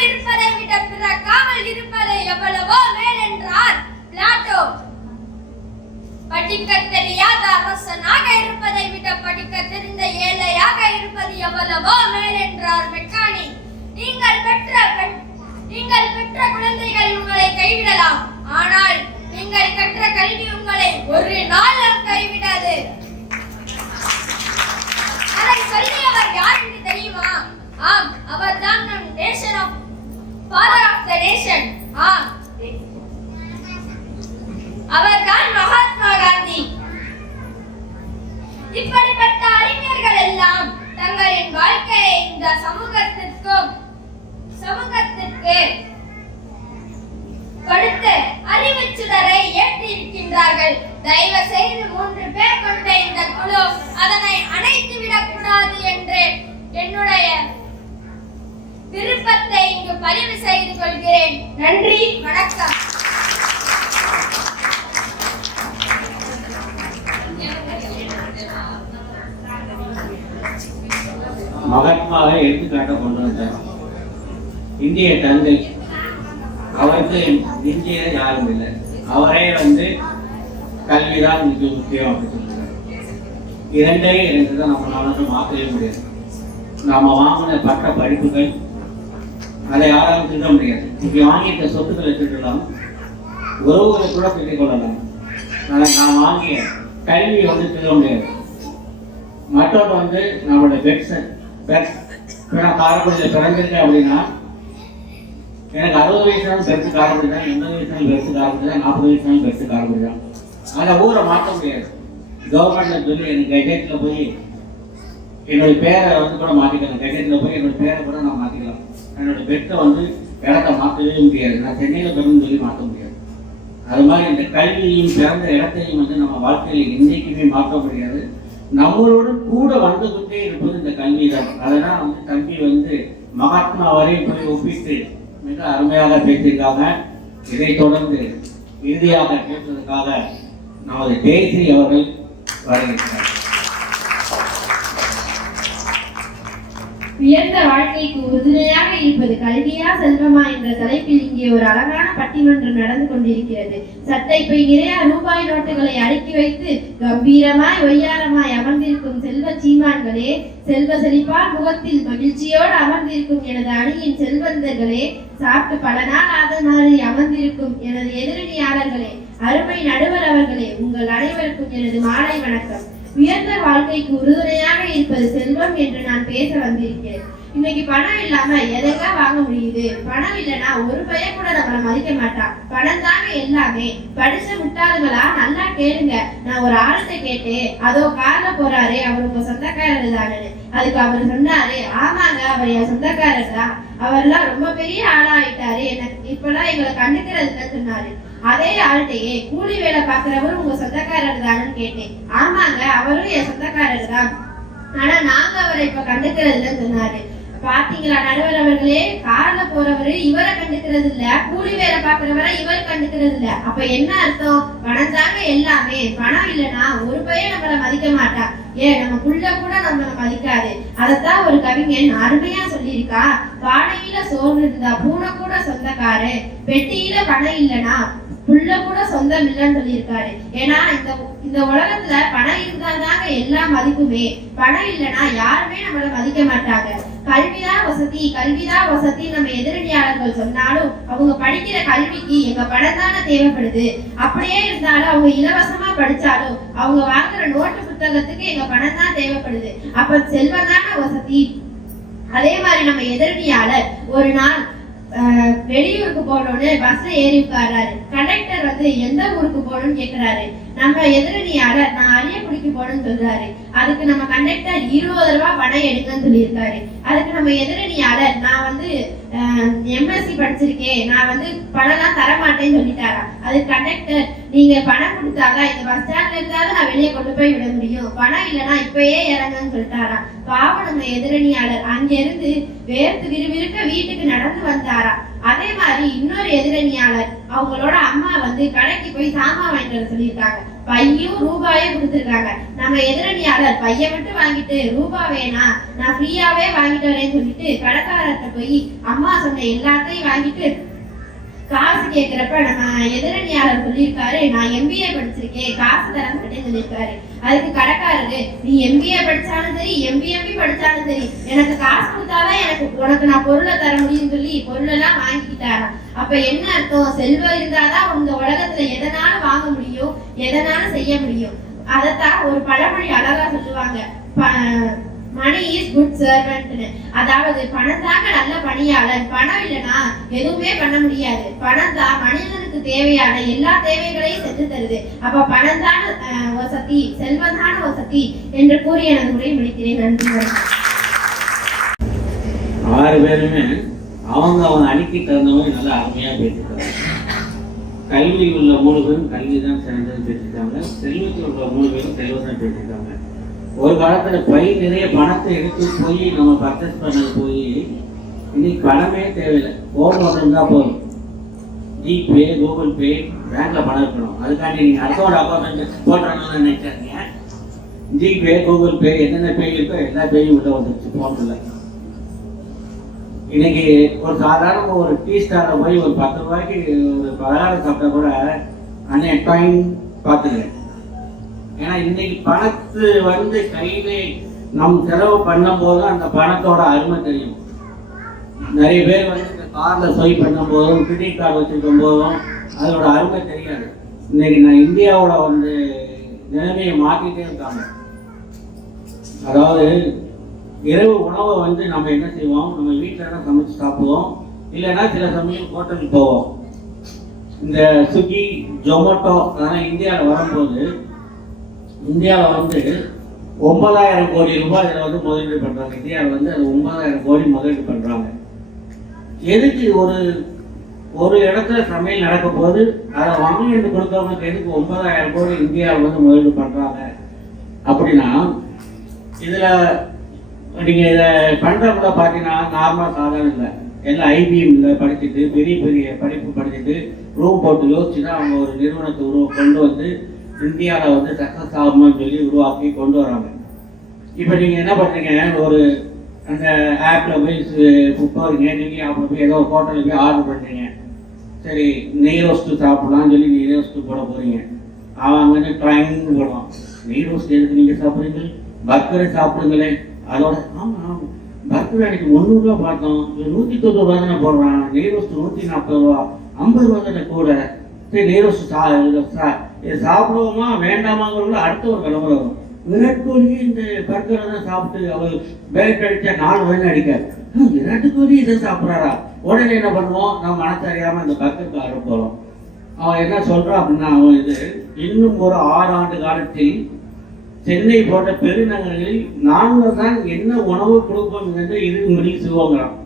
படிக்க தெரியாத அரசனாக இருப்பதை விட படிக்க தெரிந்த ஏழையாக இருப்பது எவ்வளவோ மேல் என்றார் மெக்கானி. நீங்கள் பெற்ற குழந்தைகள் உங்களை கைவிடலாம், ஆனால் நீங்கள் கற்ற கல்வி உங்களை ஒரு நாளும் கைவிடாது. அதை சொல்லியவர் யார் என்று தெரியுமா? ஆம், அவர்தான் நம் nation of father of the nation. ஆம், அவர்தான் மகாத்மா காந்தி. இப்படிப்பட்ட அறிஞர்கள் எல்லாம் தங்களின் வாழ்க்கையை இந்த சமூகத்திற்கு கொடுத்து அறிவுச் சுடரை ஏற்றி இருக்கின்றார்கள். தயவு செய்து 3 பேர் கொண்ட இந்த குழு அதனை அணைத்து விடக்கூடாது என்று என்னுடைய விருப்பத்தை இங்கு பதிவு செய்து கொள்கிறேன். நன்றி, வணக்கம். மகாத்மாவை எடுத்துக்காட்ட கொண்டு வந்தார். இந்திய தந்தை, அவருக்கு இந்தியர் யாரும் இல்லை, அவரே கல்விதான் மிக முக்கியம் அப்படின்னு சொல்றாரு. 2 தான் நம்மளால மாற்றவே முடியாது. நாம வாங்கின பட்ட படிப்புகள் அதை யாராலும் திருட முடியாது. இப்படி வாங்கிட்ட சொத்துக்களை திருடலாம், உறவுகளை கூட திருடிக் கொள்ளலாம். ஆனால் நான் வாங்கிய கல்வியை திருட முடியாது. மற்றொன்று நம்மளுடைய காரைக்குடியில் பிறந்திருக்கேன் அப்படின்னா எனக்கு 60 வயசுனாலும் பெருசு காரைக்குடி தான், 80 வயசுனாலும் பெருசு காரைக்குடி தான், 40 வயசுனாலும் பெருசு காரைக்குடி தான். அந்த ஊரை மாற்ற முடியாது. கவர்மெண்ட்ல சொல்லி எனக்கு கெஜெட்டில் போய் என்னுடைய பேரை கூட மாற்றிக்கலாம். கெஜெட்டில் போய் என்னோட பேரை கூட நான் மாற்றிக்கலாம். என்னோட பெட்டை இடத்த மாற்றவே முடியாது. நான் சென்னையில் பிறந்து சொல்லி மாற்ற முடியாது. அது மாதிரி இந்த கல்வியையும் பிறந்த இடத்தையும் நம்ம வாழ்க்கையில் என்றைக்குமே மாற்ற முடியாது. நம்மளோடு கூட வந்து கொண்டே இருப்பது இந்த கல்வி தான். அதனால் கல்வி மகாத்மா வரையும் போய் ஒப்பிட்டு மிக அருமையாக பேசியிருக்காங்க. இதை தொடர்ந்து இறுதியாக பேசுவதற்காக நமது ஜெயஸ்ரீ அவர்கள் வருகிறார். உயர்ந்த வாழ்க்கைக்கு உறுதுணையாக இருப்பது கல்வியா செல்வமா என்ற தலைப்பில் இங்கே ஒரு அழகான பட்டிமன்றம் நடந்து கொண்டிருக்கிறது. சட்டை பை நிறைய ரூபாய் நோட்டுகளை அடுக்கி வைத்து கம்பீரமாய் ஒய்யாரமாய் அமர்ந்திருக்கும் செல்வ சீமான்களே, செல்வ செழிப்பால் முகத்தில் மகிழ்ச்சியோடு அமர்ந்திருக்கும் எனது அணியின் செல்வந்தர்களே, சாப்பிட்டு பல நாள் ஆத மாதிரி அமர்ந்திருக்கும் எனது எதிரணியாளர்களே, அருமை நடுவர் அவர்களே, உங்கள் அனைவருக்கும் எனது மாலை வணக்கம். உயர்ந்த வாழ்க்கைக்கு உறுதுணையாக இருப்பது செல்வம் என்று நான் பேச வந்திருக்கிறேன். இன்னைக்கு பணம் இல்லாம எதைக்கா வாங்க முடியுது? பணம் இல்லைன்னா ஒரு பையன் கூட நம்மளை மதிக்க மாட்டான். பணம் தாங்க எல்லாமே. படிச்ச முட்டாளுங்களா நல்லா கேளுங்க. நான் ஒரு ஆளுத்தை கேட்டேன், அதோ கார்ல போறாரு, அவர் உங்க சொந்தக்காரர் தானே. அதுக்கு அவர் சொன்னாரு, ஆமாங்க, அவர் என் சொந்தக்காரர் தான். அவர்லாம் ரொம்ப பெரிய ஆளா ஆயிட்டாரு, எனக்கு இப்பெல்லாம் எங்களை கண்டுக்கிறதுன்னு சொன்னாரு. அதே ஆள்கிட்டயே கூலி வேலை பாக்குறவரும் உங்க சொந்தக்காரர் தானு கேட்டேன். ஆமாங்க, அவரும் என் சொந்தக்காரர் தான், ஆனா நாங்க அவரை இப்ப கண்டுக்கிறதுன்னு சொன்னாரு. பாத்தீங்களா நடுவர் அவர்களே, கார்ல போறவரு இவரை கண்டுக்கிறது இல்ல, கூலி வேலை பாக்குறவரை இவர் கண்டுக்கிறது இல்ல. அப்ப என்ன அர்த்தம்? பணம் தாங்க எல்லாமே. பணம் இல்லைன்னா ஒரு பையன் நம்மளை மதிக்க மாட்டான். ஏன் நம்ம புள்ள கூட நம்மளை மதிக்காது. அதத்தான் ஒரு கவிஞன் அருமையா சொல்லியிருக்கா, பானையில சோறு இருந்தா பூனை கூட சொந்தக்காரு, பெட்டியில பணம் இல்லைன்னா புள்ள கூட சொந்தம் இல்லைன்னு சொல்லியிருக்காரு. ஏன்னா இந்த உலகத்துல பணம் இருந்தாதாங்க எல்லா மதிப்புமே. பணம் இல்லைன்னா யாருமே நம்மளை மதிக்க மாட்டாங்க. கல்விதான் வசதி, கல்விதான் வசதி நம்ம எதிரணியாளர்கள் சொன்னாலும் அவங்க படிக்கிற கல்விக்கு எங்க பணம் தானே தேவைப்படுது. அப்படியே இருந்தாலும் அவங்க இலவசமா படிச்சாலும் அவங்க வாங்குற நோட்டு புத்தகத்துக்கு எங்க பணம் தான் தேவைப்படுது. அப்ப செல்வம் தானே வசதி. அதே மாதிரி நம்ம எதிரணியாளர் ஒரு நாள் வெளியூருக்கு போகணும்னு பஸ்ல ஏறி உட்கார்றாரு. கண்டக்டர் எந்த ஊருக்கு போகணும்னு கேட்கிறாரு. நம்ம எதிரணியாளர் நான் அரியக்குடிக்கு போகணும்னு சொல்றாரு. அதுக்கு நம்ம கண்டக்டர் 20 ரூபாய் பணம் எடுங்கன்னு சொல்லியிருக்காரு. அதுக்கு நம்ம எதிரணியாளர் நான் எம்எஸ்சி படிச்சிருக்கேன், நான் பணம்லாம் தரமாட்டேன்னு சொல்லிட்டாரா. அதுக்கு கண்டக்டர் நீங்க பணம் கொடுத்தாதான் இந்த பஸ் ஸ்டாண்ட்ல இருந்தாலும் நான் வெளியே கொண்டு போய் விட முடியும், பணம் இல்லைன்னா இப்பயே இறங்குன்னு சொல்லிட்டாரா. பாவம் நம்ம எதிரணியாளர் அங்கிருந்து வேர்த்து விறுவிறுக்க வீட்டுக்கு நடந்து வந்தாரா. அதே மாதிரி இன்னொரு எதிரணியாளர் அவங்களோட அம்மா கடைக்கு போய் சாமான் வாங்கிட்டு வர சொல்லியிருக்காங்க. பையும் ரூபாயும் கொடுத்துருக்காங்க. நம்ம எதிரணியாளர் பைய மட்டும் வாங்கிட்டு ரூபா வேணா நான் ஃப்ரீயாவே வாங்கிட்டு வரேன்னு சொல்லிட்டு கடைக்காரர்கிட்ட போய் அம்மா சொன்ன எல்லாத்தையும் வாங்கிட்டு காசு கேட்கிறப்ப நம்ம எதிரணியாளர் சொல்லியிருக்காரு, நான் எம்பிஏ படிச்சிருக்கேன், காசு தர மாட்டேன்னு சொல்லியிருக்காரு. அதுக்கு கடைக்காரரு, நீ எம்பிஏ படிச்சாலும் சரி எம்பிஎம்பி படிச்சாலும் சரி எனக்கு காசு கொடுத்தாதான் உனக்கு நான் பொருளை தர முடியும்னு சொல்லி பொருளெல்லாம் வாங்கிக்கிட்டாராம். அப்ப என்ன அர்த்தம்? செல்வம் இருந்தாதான் இந்த உலகத்துல எதனாலும் வாங்க முடியும், எதனாலும் செய்ய முடியும். அதத்தான் ஒரு பழமொழி அழகா சொல்லுவாங்க, மணி இஸ் குட் சர்வெண்ட்னு. அதாவது பணம் தாங்க நல்ல பணியாளர். பணம் இல்லைன்னா எதுவுமே பண்ண முடியாது. பணம் தான் மனிதனுக்கு தேவையான எல்லா தேவைகளையும் செஞ்சு தருது. அப்ப பணம் தான் வசதி, செல்வம் தான் வசதி என்று கூறி எனது உரை முடிக்கிறேன். நன்றி. 6 பேருமே அவங்க அணிக்கு தகுந்த மாதிரி நல்லா அருமையாக பேசியிருக்காங்க. கல்வி உள்ள 3 பேரும் கல்வி தான் சிறந்தது பேசியிருக்காங்க. செல்வத்தில் உள்ள 3 பேரும் செல்வம் தான் பேசியிருக்காங்க. ஒரு காலத்தில் பை நிறைய பணத்தை எடுத்து போய் நம்ம பர்ச்சேஸ் பண்ணது போய் இன்னைக்கு பணமே தேவையில்லை. ஃபோன் ஒன்று இருந்தால் போதும். ஜிபே, கூகுள் பே, பேங்க்கில் பணம் இருக்கணும். அதுக்காண்டி நீங்கள் அடுத்தோட அக்கௌண்ட் போடுறோன்னு நினைச்சாங்க. ஜிபே, கூகுள் பே, என்னென்ன பே இருக்கோ எல்லா பேயும் விட வந்துருச்சு ஃபோனில். இன்னைக்கு ஒரு சாதாரண ஒரு டீ ஸ்டாரில் போய் ஒரு 10 ரூபாய்க்கு ஒரு பலகாரம் சாப்பிட்டா கூட அன்னைய டைம் பார்த்துக்கிறேன். ஏன்னா இன்னைக்கு பணத்து கையில நம் செலவு பண்ணும் போது அந்த பணத்தோட அருமை தெரியும். நிறைய பேர் இந்த கார்ல ஸ்வைப் பண்ணும் போதும் கிரெடிட் கார்டு வச்சிருக்கும் போதும் அதோட அருமை தெரியாது. இன்னைக்கு நான் இந்தியாவோட நிலைமையை மாற்றிட்டே இருக்காங்க. அதாவது இரவு உணவை நம்ம என்ன செய்வோம், நம்ம வீட்டில் தான் சமைச்சு சாப்பிடுவோம். இல்லைன்னா சில சமயம் ஹோட்டலுக்கு போவோம். இந்த ஸ்விக்கி, ஜொமேட்டோ அதெல்லாம் இந்தியாவில் வரும்போது இந்தியாவில் 9,000 கோடி ரூபாய் இதில் முதலீடு பண்ணுறாங்க. இந்தியாவில் அது 9,000 கோடி முதலீடு பண்ணுறாங்க. எதுக்கு ஒரு இடத்துல சமையல் நடக்கும் போது அதை வாங்கி கொடுத்தவங்களுக்கு எதுக்கு 9,000 கோடி இந்தியாவில் முதலீடு பண்ணுறாங்க அப்படின்னா, இதில் நீங்கள் இதை பண்ணுறவங்கள பார்த்தீங்கன்னா நார்மலாக சாதாரண இல்லை. எல்லாம் ஐபிஎம்ல படிச்சுட்டு பெரிய பெரிய படிப்பு படிச்சுட்டு ரூம் போட்டு யோசிச்சு தான் அவங்க ஒரு நிறுவனத்தை கொண்டு வந்து இந்தியாவில் சக்ஸஸ் ஆகுமான்னு சொல்லி உருவாக்கி கொண்டு வராங்க. இப்போ நீங்கள் என்ன பண்ணுறீங்க, ஒரு அந்த ஆப்பில் போய் போகிறீங்க. நீங்கள் அப்புறம் போய் ஏதோ ஹோட்டலில் போய் ஆர்டர் பண்ணுறீங்க. சரி நெய் ரோஸ்ட்டு சாப்பிட்லான்னு சொல்லி நெய் ரோஸ்ட்டு போட போகிறீங்க. அவன் ட்ரைன் போடுவான். நெய் ரோஸ்ட் எதுக்கு நீங்கள் சாப்பிட்றீங்க, பர்கரை சாப்பிடுங்களே. அதோட ஆமாம் பர்கர் அன்னைக்கு 300 ரூபா பார்த்தோம், 190 ரூபா தானே போடுறான். நெய் ரோஸ்ட் 140 ரூபா, 50 ரூபா தானே கூட. சரி நெய் ரோஸ்ட் சாப்பிடுவோமா வேண்டாமாங்கிறவங்கள அடுத்த ஒரு கிளம்புற வரும். விராட் கோலி இந்த பர்கரை தான் சாப்பிட்டு அவர் பேட் அடித்தா 4 ரன் அடிக்காரு. விராட் கோலி இதை சாப்பிட்றாரா? உடனே என்ன பண்ணுவோம், நம்ம மனசு அறியாமல் இந்த பர்கருக்கு ஆட போகிறோம். அவன் என்ன சொல்கிறான் அப்படின்னா, அவன் இன்னும் ஒரு 6 ஆண்டு காலத்தில் சென்னை போன்ற பெருநகரங்களில் நாங்கள் தான் என்ன உணவு கொடுப்போம் என்று முடிவு செய்வோங்கிறான்.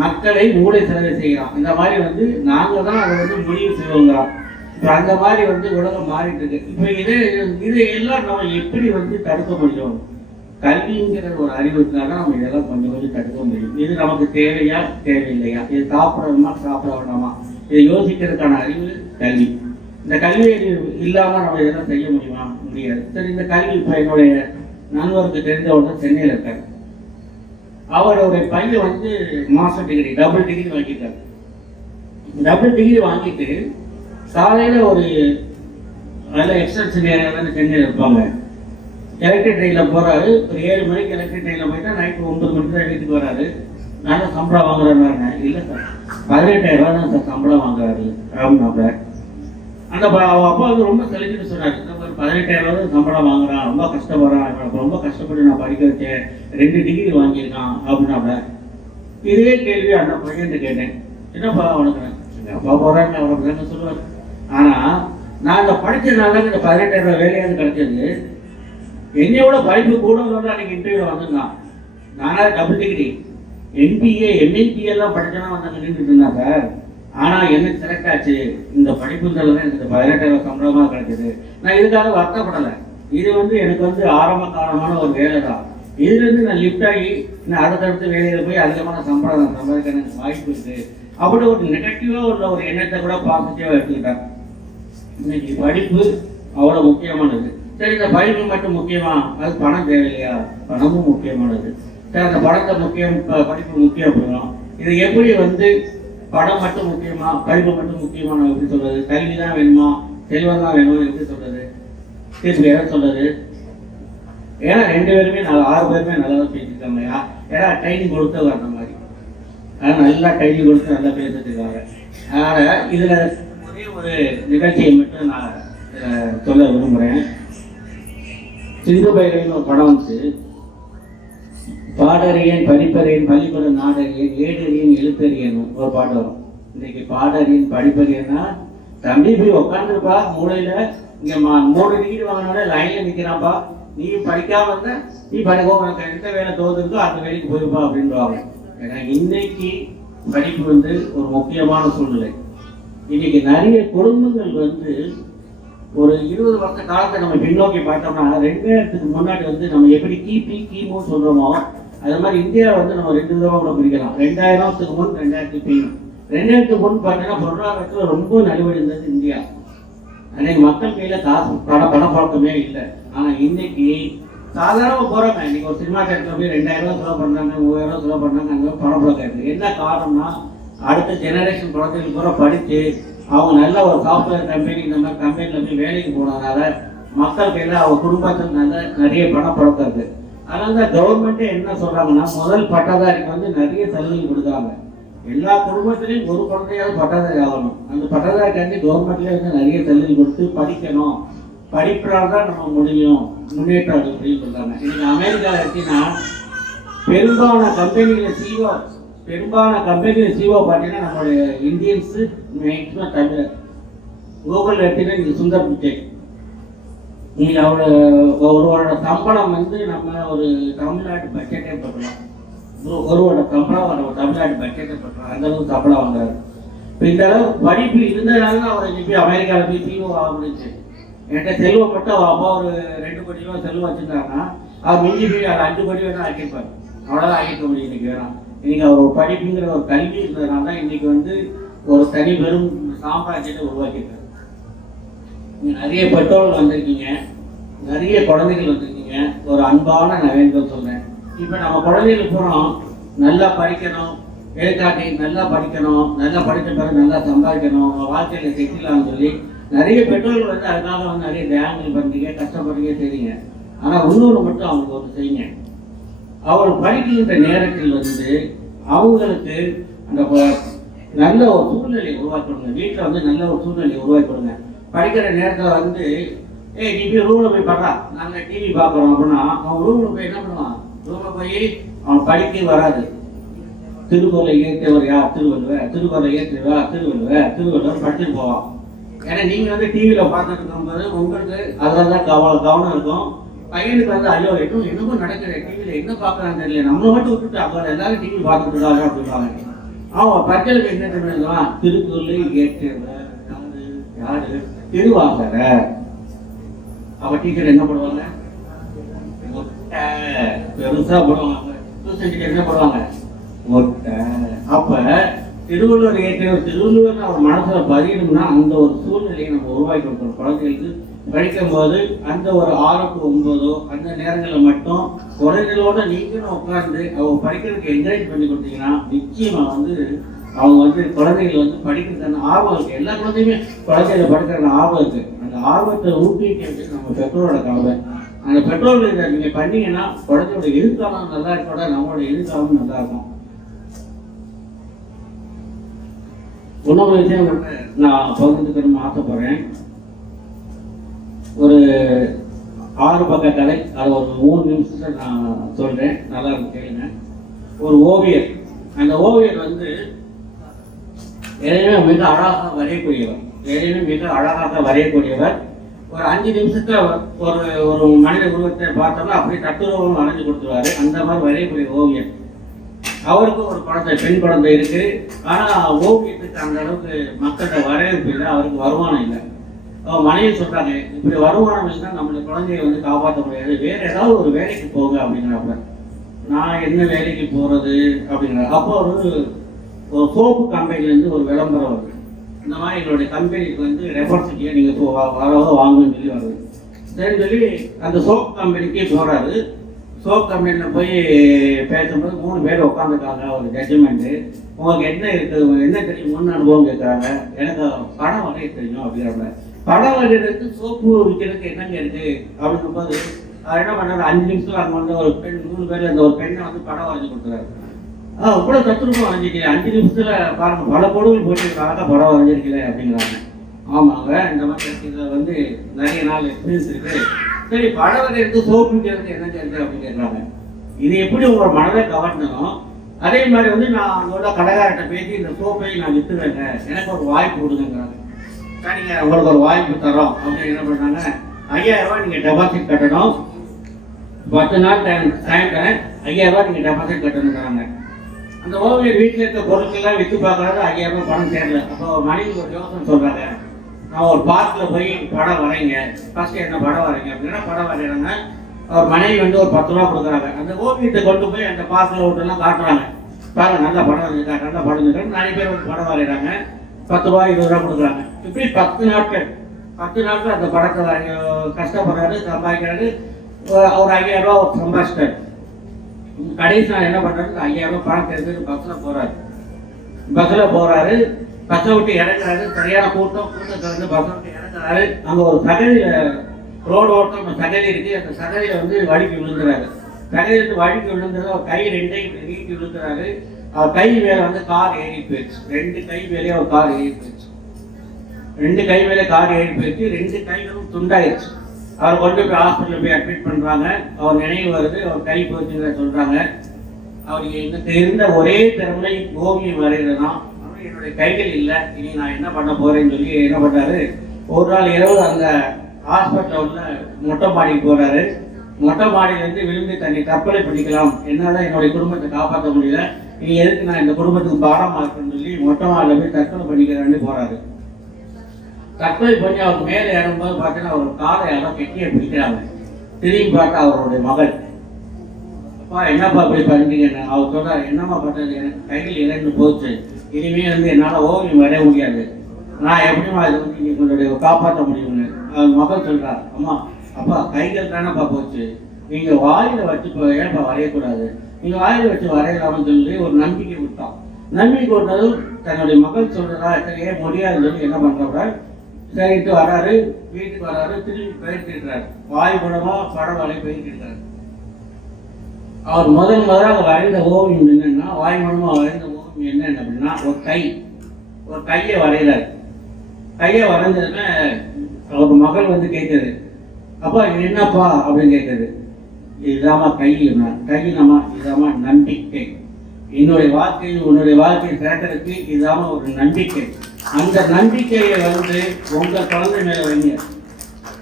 மக்களை மூளை செலவு செய்கிறான். இந்த மாதிரி நாங்கள் தான் அதை முடிவு செய்வோங்கிறான். இப்போ அந்த மாதிரி உலகம் மாறிட்டு இருக்கு. இப்போ இதையெல்லாம் நம்ம எப்படி தடுக்க முடியும்? கல்விங்கிற ஒரு அறிவுக்காக நம்ம இதெல்லாம் கொஞ்சம் தடுக்க முடியும். இது நமக்கு தேவையா தேவையில்லையா, இது சாப்பிடணுமா சாப்பிட வேண்டாமா, இதை யோசிக்கிறதுக்கான அறிவு கல்வி. இந்த கல்வி அறிவு இல்லாமல் நம்ம இதெல்லாம் செய்ய முடியுமா? முடியாது. சரி இந்த கல்வி இப்போ என்னுடைய நண்பருக்கு தெரிஞ்சவங்க சென்னையில் இருக்காரு. அவருடைய பையன் மாஸ்டர் டிகிரி டபுள் டிகிரி வாங்கிட்டார். டபுள் டிகிரி வாங்கிட்டு காலையில் ஒரு அதில் எக்ஸ்டென்ஷன் ஏரியாவில் சென்னையில் இருப்பாங்க. எலக்ட்ரிக் ட்ரெயினில் போகிறாரு. ஒரு 7 மணிக்கு எலக்ட்ரிக் ட்ரெயினில் போயிட்டா நைட்டு 9 மணிக்கு தான் வீட்டுக்கு வராரு. நல்ல சம்பளம் வாங்குறாருன்னு. இல்லை சார் 18,000 ரூபா தான் சார் சம்பளம் வாங்குறாரு ராம்நாப்ப. அந்த அப்பா ரொம்ப செலுத்திட்டு சொன்னார், ஒரு 18,000 ரூபா சம்பளம் வாங்குறான், ரொம்ப கஷ்டப்படுறான், ரொம்ப கஷ்டப்பட்டு நான் படிக்க வச்சேன், 2 டிகிரி வாங்கியிருக்கான் அப்படின்னாப்ப. இதே கேள்வி அந்த பையன் கேட்டேன், என்னப்பா உனக்கு எங்கள் அப்பா போகிறாங்க அவனுக்கு தானே சொல்லுவார். ஆனால் நான் இந்த படித்ததுனால இந்த 18,000 ரூபா வேலையாவது கிடைச்சது. என்னையோட படிப்பு கூட அன்றைக்கி இன்டர்வியூவில் வந்திருந்தான். நானாக டபுள் டிகிரி என்பிஏ எம்என்பிஏ எல்லாம் படித்தேன்னா நின்றுட்டு இருந்தா சார். ஆனால் எனக்கு செலக்ட் ஆச்சு இந்த படிப்புங்கிறது தான் எனக்கு 18,000 ரூபா சம்பளமாக கிடைச்சது. நான் இதுக்காக வருத்தப்படலை. இது எனக்கு ஆரம்ப காலமான ஒரு வேலை தான். இதுலேருந்து நான் லிஃப்ட் ஆகி நான் அடுத்தடுத்து வேலையில் போய் அதிகமான சம்பளம் நான் சம்பாதிக்க எனக்கு வாய்ப்பு இருக்குது. அப்படி ஒரு நெகட்டிவாக உள்ள ஒரு எண்ணத்தை கூட பாசிட்டிவாக எடுத்துக்கிட்டேன். இன்னைக்கு படிப்பு அவ்வளோ முக்கியமானது. சரி இந்த படிப்பு மட்டும் முக்கியமா? அது பணம் தேவையில்லையா? பணமும் முக்கியமானது. சரி அந்த பணத்தை படிப்பு முக்கியம் அப்படின்னா இதை எப்படி படம் மட்டும் முக்கியமா, படிப்பு மட்டும் முக்கியமா, நான் எப்படி சொல்றது? கல்வி தான் வேணுமா, செல்வம் தான் வேணுமா, எப்படி சொல்றது? தீர்ப்பு எதை சொல்றது? ஏன்னா 2 பேருமே 6 பேருமே நல்லா தான் பேசியிருக்காங்க. ஏன்னா ட்ரைனிங் கொடுத்து வர்ற மாதிரி, அதனால் நல்லா ட்ரைனிங் கொடுத்து நல்லா பேசிட்டுருக்காங்க. அதனால் இதில் ஒரே ஒரு நிகழ்ச்சியை மட்டும் நான் சொல்ல விரும்புகிறேன். சிந்து பைரவின்னு ஒரு படம் வந்து, பாடறியன் படிப்பறியன் பள்ளிக்கூடம் நாடறியன் ஏடறியன் எழுத்தறியன் ஒரு பாட்டு வரும். இன்னைக்கு பாடறியன் படிப்பறியன்னா தம்பி போய் உட்காந்துருப்பா மூளையில, இங்கே 3 டிகிரி வாங்கினோட லைனில் நிற்கிறான்ப்பா, நீ படிக்காம இருந்த நீ உனக்கு எந்த வேலை தோதுருக்கோ அந்த வேலைக்கு போயிருப்பா அப்படின்றாங்க. ஏன்னா இன்னைக்கு படிப்பு வந்து ஒரு முக்கியமான சூழ்நிலை. இன்னைக்கு நிறைய குடும்பங்கள் வந்து ஒரு 20 வருஷ காலத்தை நம்ம பின்னோக்கி பார்த்தோம்னா 2000க்கு முன்னாடி வந்து நம்ம எப்படி கிமுன்னு சொல்றோமோ அது மாதிரி இந்தியா வந்து நம்ம 2 விதமாக கூட பிரிக்கலாம். 2000க்கு முன் 2000க்கு பின். 2000க்கு முன் பார்த்தீங்கன்னா பொருளாதாரத்தில் ரொம்ப நலிவடைந்தது இந்தியா. அன்னைக்கு மக்கள் கையில காசு பணப்பழக்கமே இல்லை. ஆனா இன்னைக்கு சாதாரணமாக போறாங்க. இன்னைக்கு ஒரு சினிமா தேட்டரில் போய் 2000 ரூபா செலவு பண்றாங்க, 3000 ரூபா செலவு பண்றாங்க, அங்கே பணப்பழக்கம் இருக்கு. என்ன காரணம்னா அடுத்த ஜெனரேஷன் குழந்தைகள் பூரா படித்து அவங்க நல்ல ஒரு சாஃப்ட்வேர் கம்பெனி இந்த மாதிரி கம்பெனியில் போய் வேலைக்கு போனதுனால மக்கள் கையில் அவங்க குடும்பத்தில் நிறைய பணப்பழக்கம் இருக்கு. அதனால தான் கவர்மெண்ட்டே என்ன சொல்றாங்கன்னா, முதல் பட்டதாரிக்கு வந்து நிறைய சலுகை கொடுக்குறாங்க. எல்லா குடும்பத்திலையும் ஒரு குழந்தையாவது பட்டதாரி ஆகணும். அந்த பட்டதாரிக்காண்டி கவர்மெண்ட்லேயே வந்து நிறைய சலுகை கொடுத்து படிக்கணும், படிப்பினால் தான் நம்ம முடியும், முன்னேற்றம் அப்படின்னு சொல்றாங்க. இன்னைக்கு அமெரிக்காவில் எடுத்தீங்கன்னா பெரும்பாலான கம்பெனியில் சிஓ பார்த்தீங்கன்னா நம்மளுடைய இந்தியன்ஸு, மேக்ஸிமம் தமிழர். கூகுளில் எடுத்தீங்கன்னா நீங்கள் சுந்தர் பிச்சை, நீங்கள் ஒருவரோட சம்பளம் வந்து நம்ம ஒரு தமிழ்நாட்டு பட்ஜெட்டே போட்டலாம். ஒருவரோட சம்பளம் ஒரு தமிழ்நாட்டு பட்ஜெட்டை போட்டலாம். அந்த அளவுக்கு சம்பளம் வாங்குறாரு. இப்போ இந்த அளவுக்கு படிப்பு இருந்ததுனால தான் அவர் போய் அமெரிக்காவில் போய் சிஓ ஆக முடிச்சு. என்கிட்ட செல்வம் மட்டும் அவர் அப்பா ஒரு 2 கோடி ரூபா செல்வம் வச்சுருந்தாருன்னா அவர் மிஞ்சி போய் அதை 5 கோடி வேணா ஆக்கியிருப்பார். அவ்வளோதான் ஆகிக்க முடியும். இன்னைக்கு வேணாம். இன்னைக்கு அவர் ஒரு படிப்புங்கிற ஒரு கல்வி இருந்ததுனால தான் இன்னைக்கு வந்து ஒரு தனி பெரும் சாம்ராஜ்யத்தை உருவாக்கியிருக்காரு. நிறைய பெற்றோர்கள் வந்திருக்கீங்க, நிறைய குழந்தைகள் வந்திருக்கீங்க. ஒரு அன்பான நான் வேண்டுதல் சொல்றேன். இப்போ நம்ம குழந்தைகள் பூரா நல்லா படிக்கணும், எழுத்தாட்டி நல்லா படிக்கணும், நல்லா படித்த பிறகு நல்லா சம்பாதிக்கணும், வாழ்க்கையில செட்டிலான்னு சொல்லி நிறைய பெற்றோர்கள் வந்து அதுக்காக வந்து நிறைய தியாகங்கள் பண்ணுறீங்க, கஷ்டப்படுறீங்க, செய்றீங்க. ஆனால் இன்னொன்று மட்டும் அவங்களுக்கு ஒரு செய்யுங்க. அவர் படிக்கின்ற நேரத்தில் வந்து அவங்களுக்கு அந்த நல்ல ஒரு சூழ்நிலையை உருவாக்கணுங்க. வீட்டில் வந்து நல்ல ஒரு சூழ்நிலையை உருவாக்கணுங்க. படிக்கிற நேரத்தில் வந்து நீ போய் ரூமில் போய் படுறா, நாங்கள் டிவி பார்க்குறோம் அப்படின்னா அவன் ரூமில் போய் என்ன பண்ணுவான்? ரூமில் போய் அவன் படிக்க வராது. திருக்குறளை ஏற்றவர் யார்? திருக்குறளை ஏற்றுவா திருவள்ளுவர் படிச்சுட்டு போவான். ஏன்னா நீங்கள் வந்து டிவியில் பார்த்துட்டு இருக்கும்போது உங்களுக்கு அதில் தான் கவனம் இருக்கும். பையனுக்கு வந்து ஐயோ என்னமோ நடக்கிற டிவியில் என்ன பார்க்குறான்னு தெரியல, நம்மளை மட்டும் விட்டுட்டு அப்புறம் எல்லாரும் டிவி பார்த்துட்டு இருக்காங்க அப்படின்பாங்க. அவன் பச்சளுக்கு என்ன தெரியுமா? திருக்குறளை ஏற்றவர் யாரு? திருவாசகர். அவ டீச்சர் என்ன பண்ணுவாங்க? பெருசா போடுவாங்க. என்ன பண்ணுவாங்க? அப்ப திருவள்ளுவர் திருவள்ளுவர் அவர் மனசுல பதியணும்னா அந்த ஒரு சூழ்நிலையை நம்ம உருவாக்கி கொடுக்கணும். குழந்தைகளுக்கு படிக்கும் போது அந்த ஒரு 6 to 9 அந்த நேரங்களில் மட்டும் குழந்தைகளோட நீங்களும் உட்கார்ந்து அவங்க படிக்கிறதுக்கு என்கரேஜ் பண்ணி கொடுத்தீங்கன்னா நிச்சயமா வந்து அவங்க வந்து குழந்தைகள் வந்து படிக்கிறதுக்கான ஆர்வம் இருக்கு. எல்லா குழந்தையுமே குழந்தைகளை படிக்கிறதுக்கான ஆர்வம் இருக்கு. அந்த ஆர்வத்தை ஊக்குவிக்கிறது நம்ம பெற்றோரோட கடமை. அந்த பெற்றோர்கள் இதை நீங்க பண்ணீங்கன்னா குழந்தையோட எதிர்காலம் நல்லா இருக்கோட நம்மளோட எதிர்காலம் நல்லா இருக்கும். இன்னொரு விஷயம் நான் பகிர்ந்துக்கணும்னு ஆசைப்படுறேன். ஒரு 6 பக்க கதை, அது ஒரு 3 நிமிஷத்துல நான் சொல்றேன், நல்லா இருக்கும் கேளுங்க. ஒரு ஓவியர், அந்த ஓவியர் வந்து எதையுமே மிக அழகாக வரையக்கூடியவர். ஒரு 5 நிமிஷத்துல ஒரு மனித உருவத்தை பார்த்தோம்னா அப்படியே தத்துருவம் வரைஞ்சு கொடுத்துருவாரு. அந்த மாதிரி வரையக்கூடிய ஓவியர். அவருக்கு ஒரு பெண் குழந்தை இருக்கு. ஆனா ஓவியத்துக்கு அந்த அளவுக்கு மக்கள்கிட்ட வரவேற்பு இல்லை, அவருக்கு வருமானம் இல்லை. மனைவி சொல்றாங்க, இப்படி வருமானம் இல்லைன்னா நம்மளுடைய குழந்தைய வந்து காப்பாற்ற முடியாது, வேற ஏதாவது ஒரு வேலைக்கு போங்க அப்படிங்கிறப்ப நான் என்ன வேலைக்கு போறது அப்படிங்கிற. அப்போ ஒரு சோப்பு கம்பெனிலேருந்து ஒரு விளம்பரம் வருது. இந்த மாதிரி எங்களுடைய கம்பெனிக்கு வந்து ரெஃபரன்ஸிட்டியை நீங்கள் வாங்கன்னு சொல்லி வருது. சரின்னு சொல்லி அந்த சோப்பு கம்பெனிக்கே போகிறாரு. சோப் கம்பெனியில் போய் பேசும்போது 3 பேர் உட்காந்துருக்காங்க. ஒரு ஜட்ஜ்மெண்ட்டு உங்களுக்கு என்ன இருக்குது, என்ன தெரியும், முன் அனுபவம் கேட்குறாங்க. எனக்கு படம் வரைய தெரியும் அப்படிங்கிறாங்க. படம் வரைகிறதுக்கு சோப்பு விற்கிறதுக்கு என்னங்க இருக்குது அப்படிங்கும் போது அவர் என்ன பண்ணாரு, 5 நிமிஷத்தில் அங்கே வந்து ஒரு பெண் 3 பேர் அந்த ஒரு பெண்ணை வந்து படம் வரைஞ்சி கொடுத்துறாரு. இவ்வளோ தத்துரூபம் வரைஞ்சிக்கல, 5 நிமிஷத்தில் பாருங்கள் பல பொருள் போட்டிருக்காங்க, படம் வரைஞ்சிருக்கல அப்படிங்கிறாங்க. ஆமாங்க, இந்த மாதிரி இதில் வந்து நிறைய நாள் எக்ஸ்பீரியன்ஸ் இருக்குது. சரி, படம் வரைகிறதுக்கு சோப்பு விற்கிறதுக்கு என்ன இருக்குது அப்படின்னு கேட்குறாங்க. இது எப்படி உங்களோட மனதை கவர்ந்தனும் அதே மாதிரி வந்து நான் அவங்களோட கடைக்காரர்கிட்ட பேசி இந்த சோப்பை நான் விற்றுவேங்க, எனக்கு ஒரு வாய்ப்பு கொடுங்கிறாங்க. சரிங்க, உங்களுக்கு ஒரு வாய்ப்பு தரோம் அப்படின்னு என்ன பண்ணுறாங்க, 5000 ரூபாய் நீங்கள் டெபாசிட் கட்டணும், 10 நாள் டைம் தரேன், 5000 ரூபாய் நீங்கள் டெபாசிட் கட்டணுங்கிறாங்க. அந்த ஓவியர் வீட்டில் இருக்க பொருட்கள்லாம் விற்று பார்க்குறாரு, 5000 ரூபாய் பணம் சேரல. அப்போ மனைவி ஒரு யோசனை சொல்கிறாங்க, நான் ஒரு பார்க்கில் போய் படம் வரைங்க, ஃபஸ்ட்டு என்ன படம் வரைங்க அப்படின்னா படம் வரைகிறாங்க. அவர் மனைவி வந்து ஒரு 10 ரூபா கொடுக்குறாங்க. அந்த ஓவியத்தை கொண்டு போய் அந்த பார்க்கில் விட்டுலாம் காட்டுறாங்க. பாருங்க, நல்ல படம் வரைஞ்சிருக்காங்க, நல்ல படம் வரைஞ்சிருக்காங்க. நிறைய பேர் வந்து படம் வரைகிறாங்க, 10 ரூபா 20 ரூபா கொடுக்குறாங்க. இப்படி 10 நாட்கள் அந்த படத்தை வரைய கஷ்டப்படுறாரு, சம்பாதிக்கிறாரு. ஒரு 5000 ரூபா சம்பாதிச்சிட்டாரு. கடைசி நான் என்ன பண்ணுறாரு, 5000 ரூபா பணம் தெரிஞ்சு பஸ்ஸில் போகிறாரு. பஸ்ஸை விட்டு இறங்குறாரு, சரியான கூட்டம் திறந்து பஸ்ஸை விட்டு இறங்குறாரு. அங்கே ஒரு சகதியில் ரோடு ஓட்டம் சகதி இருக்குது, அந்த சகதியில் வந்து வழுக்கி விழுந்துறாரு. சகதியிலிருந்து வழுக்கி விழுந்தது, அவர் கை 2 நீட்டி விழுந்துறாரு. அவர் கை மேலே வந்து கார் ஏறி போயிடுச்சு. 2 கை மேலே அவர் கார் ஏறி போயிடுச்சு. 2 கை மேலே கார் ஏறி போயிடுச்சு. 2 கைகளும் துண்டாயிடுச்சு. அவர் கொண்டு போய் ஹாஸ்பிட்டலில் போய் அட்மிட் பண்ணுறாங்க. அவர் நினைவு வருது, அவர் கை போச்சுங்கிற சொல்கிறாங்க. அவருக்கு எனக்கு இருந்த ஒரே திறமை ஓவியம் வரைகிறது தான். என்னுடைய கைகள் இல்லை, இனி நான் என்ன பண்ண போகிறேன்னு சொல்லி என்ன பண்ணுறாரு, ஒரு நாள் இரவு அந்த ஹாஸ்பிட்டலில் உள்ள மொட்டை மாடிக்கு போகிறாரு. மொட்டை மாடியிலேருந்து விழுந்து தண்ணி தற்கொலை பண்ணிக்கலாம், என்னால் என்னுடைய குடும்பத்தை காப்பாற்ற முடியல, நீ எதுக்கு நான் இந்த குடும்பத்துக்கு பாரமாக இருக்குன்னு சொல்லி மொட்டை மாடியில் போய் தற்கொலை பண்ணிக்கிறேன்னு போகிறாரு. தற்கொலை பண்ணி அவர் மேலே ஏறும்போது பார்த்தீங்கன்னா அவர் காரை யாரோ கெட்டியை பிடிக்கிறாங்க. திரும்பி பார்த்தா அவருடைய மகள். அப்பா என்னப்பா இப்படி பண்ணிட்டீங்கன்னு அவர் சொல்கிறார், என்னம்மா பண்ணுறது, எனக்கு கையில் இறந்து போச்சு, இனிமேல் வந்து என்னால் ஓவியம் வரைய முடியாது, நான் எப்படிமா இது வந்து நீங்கள் உங்களுடைய காப்பாற்ற முடியும்னு. அவர் மகள் சொல்கிறார், அம்மா அப்பா கைகள் தானேப்பா போச்சு, நீங்கள் வாயில் வச்சு ஏன்ப்பா வரையக்கூடாது, நீங்கள் வாயில் வச்சு வரையலாம்னு சொல்லி ஒரு நம்பிக்கை விட்டான். நம்பிக்கை விட்டதும் தன்னுடைய மகள் சொல்கிறதா, சரி ஏன் முடியாதுன்னு சொல்லி என்ன பண்ணுறாரு, சரிட்டு வராரு, வீட்டுக்கு வராரு, திரும்பி பயிர்த்திருக்கிறார். வாய் மூலமாக படம் வரைய பயிர்த்திருக்கிறார். அவர் முதலாக வரைந்த ஓவியம் என்னன்னா, வாய் மூலமாக வரைந்த ஓவியம் என்னென்ன அப்படின்னா, ஒரு கையை வரைகிறார். கையை வரைஞ்சதுன்னா அவர் மகள் வந்து கேட்குது, அப்பா இது என்னப்பா அப்படின்னு கேட்குது. இதுதாம்மா கையினம்மா, இதுதாம்மா நம்பிக்கை, என்னுடைய வாழ்க்கையில் உன்னுடைய வாழ்க்கையை சேர்க்கறதுக்கு இதுதாம்மா ஒரு நம்பிக்கை. அந்த நம்பிக்கையை வந்து உங்கள் குழந்தை மேலே வைங்க,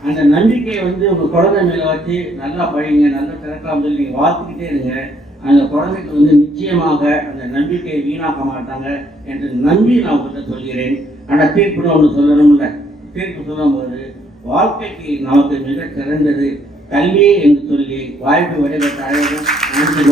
அந்த நம்பிக்கையை வந்து உங்கள் குழந்தை மேலே வச்சு நல்லா படிங்க, நல்லா திறக்கலாம் சொல்லி நீங்கள் வாழ்த்துக்கிட்டே இருங்க. அந்த குழந்தைக்கு வந்து நிச்சயமாக அந்த நம்பிக்கையை வீணாக்க மாட்டாங்க என்று நம்பி நான் உங்கள்கிட்ட சொல்கிறேன். ஆனால் தீர்ப்புன்னு ஒன்று சொல்லணும்ல, தீர்ப்பு சொல்லும்போது வாழ்க்கைக்கு நமக்கு மிக சிறந்தது கல்வியே என்று சொல்லி வாய்ப்பு விடைபெற்ற அனைவரும் நன்றி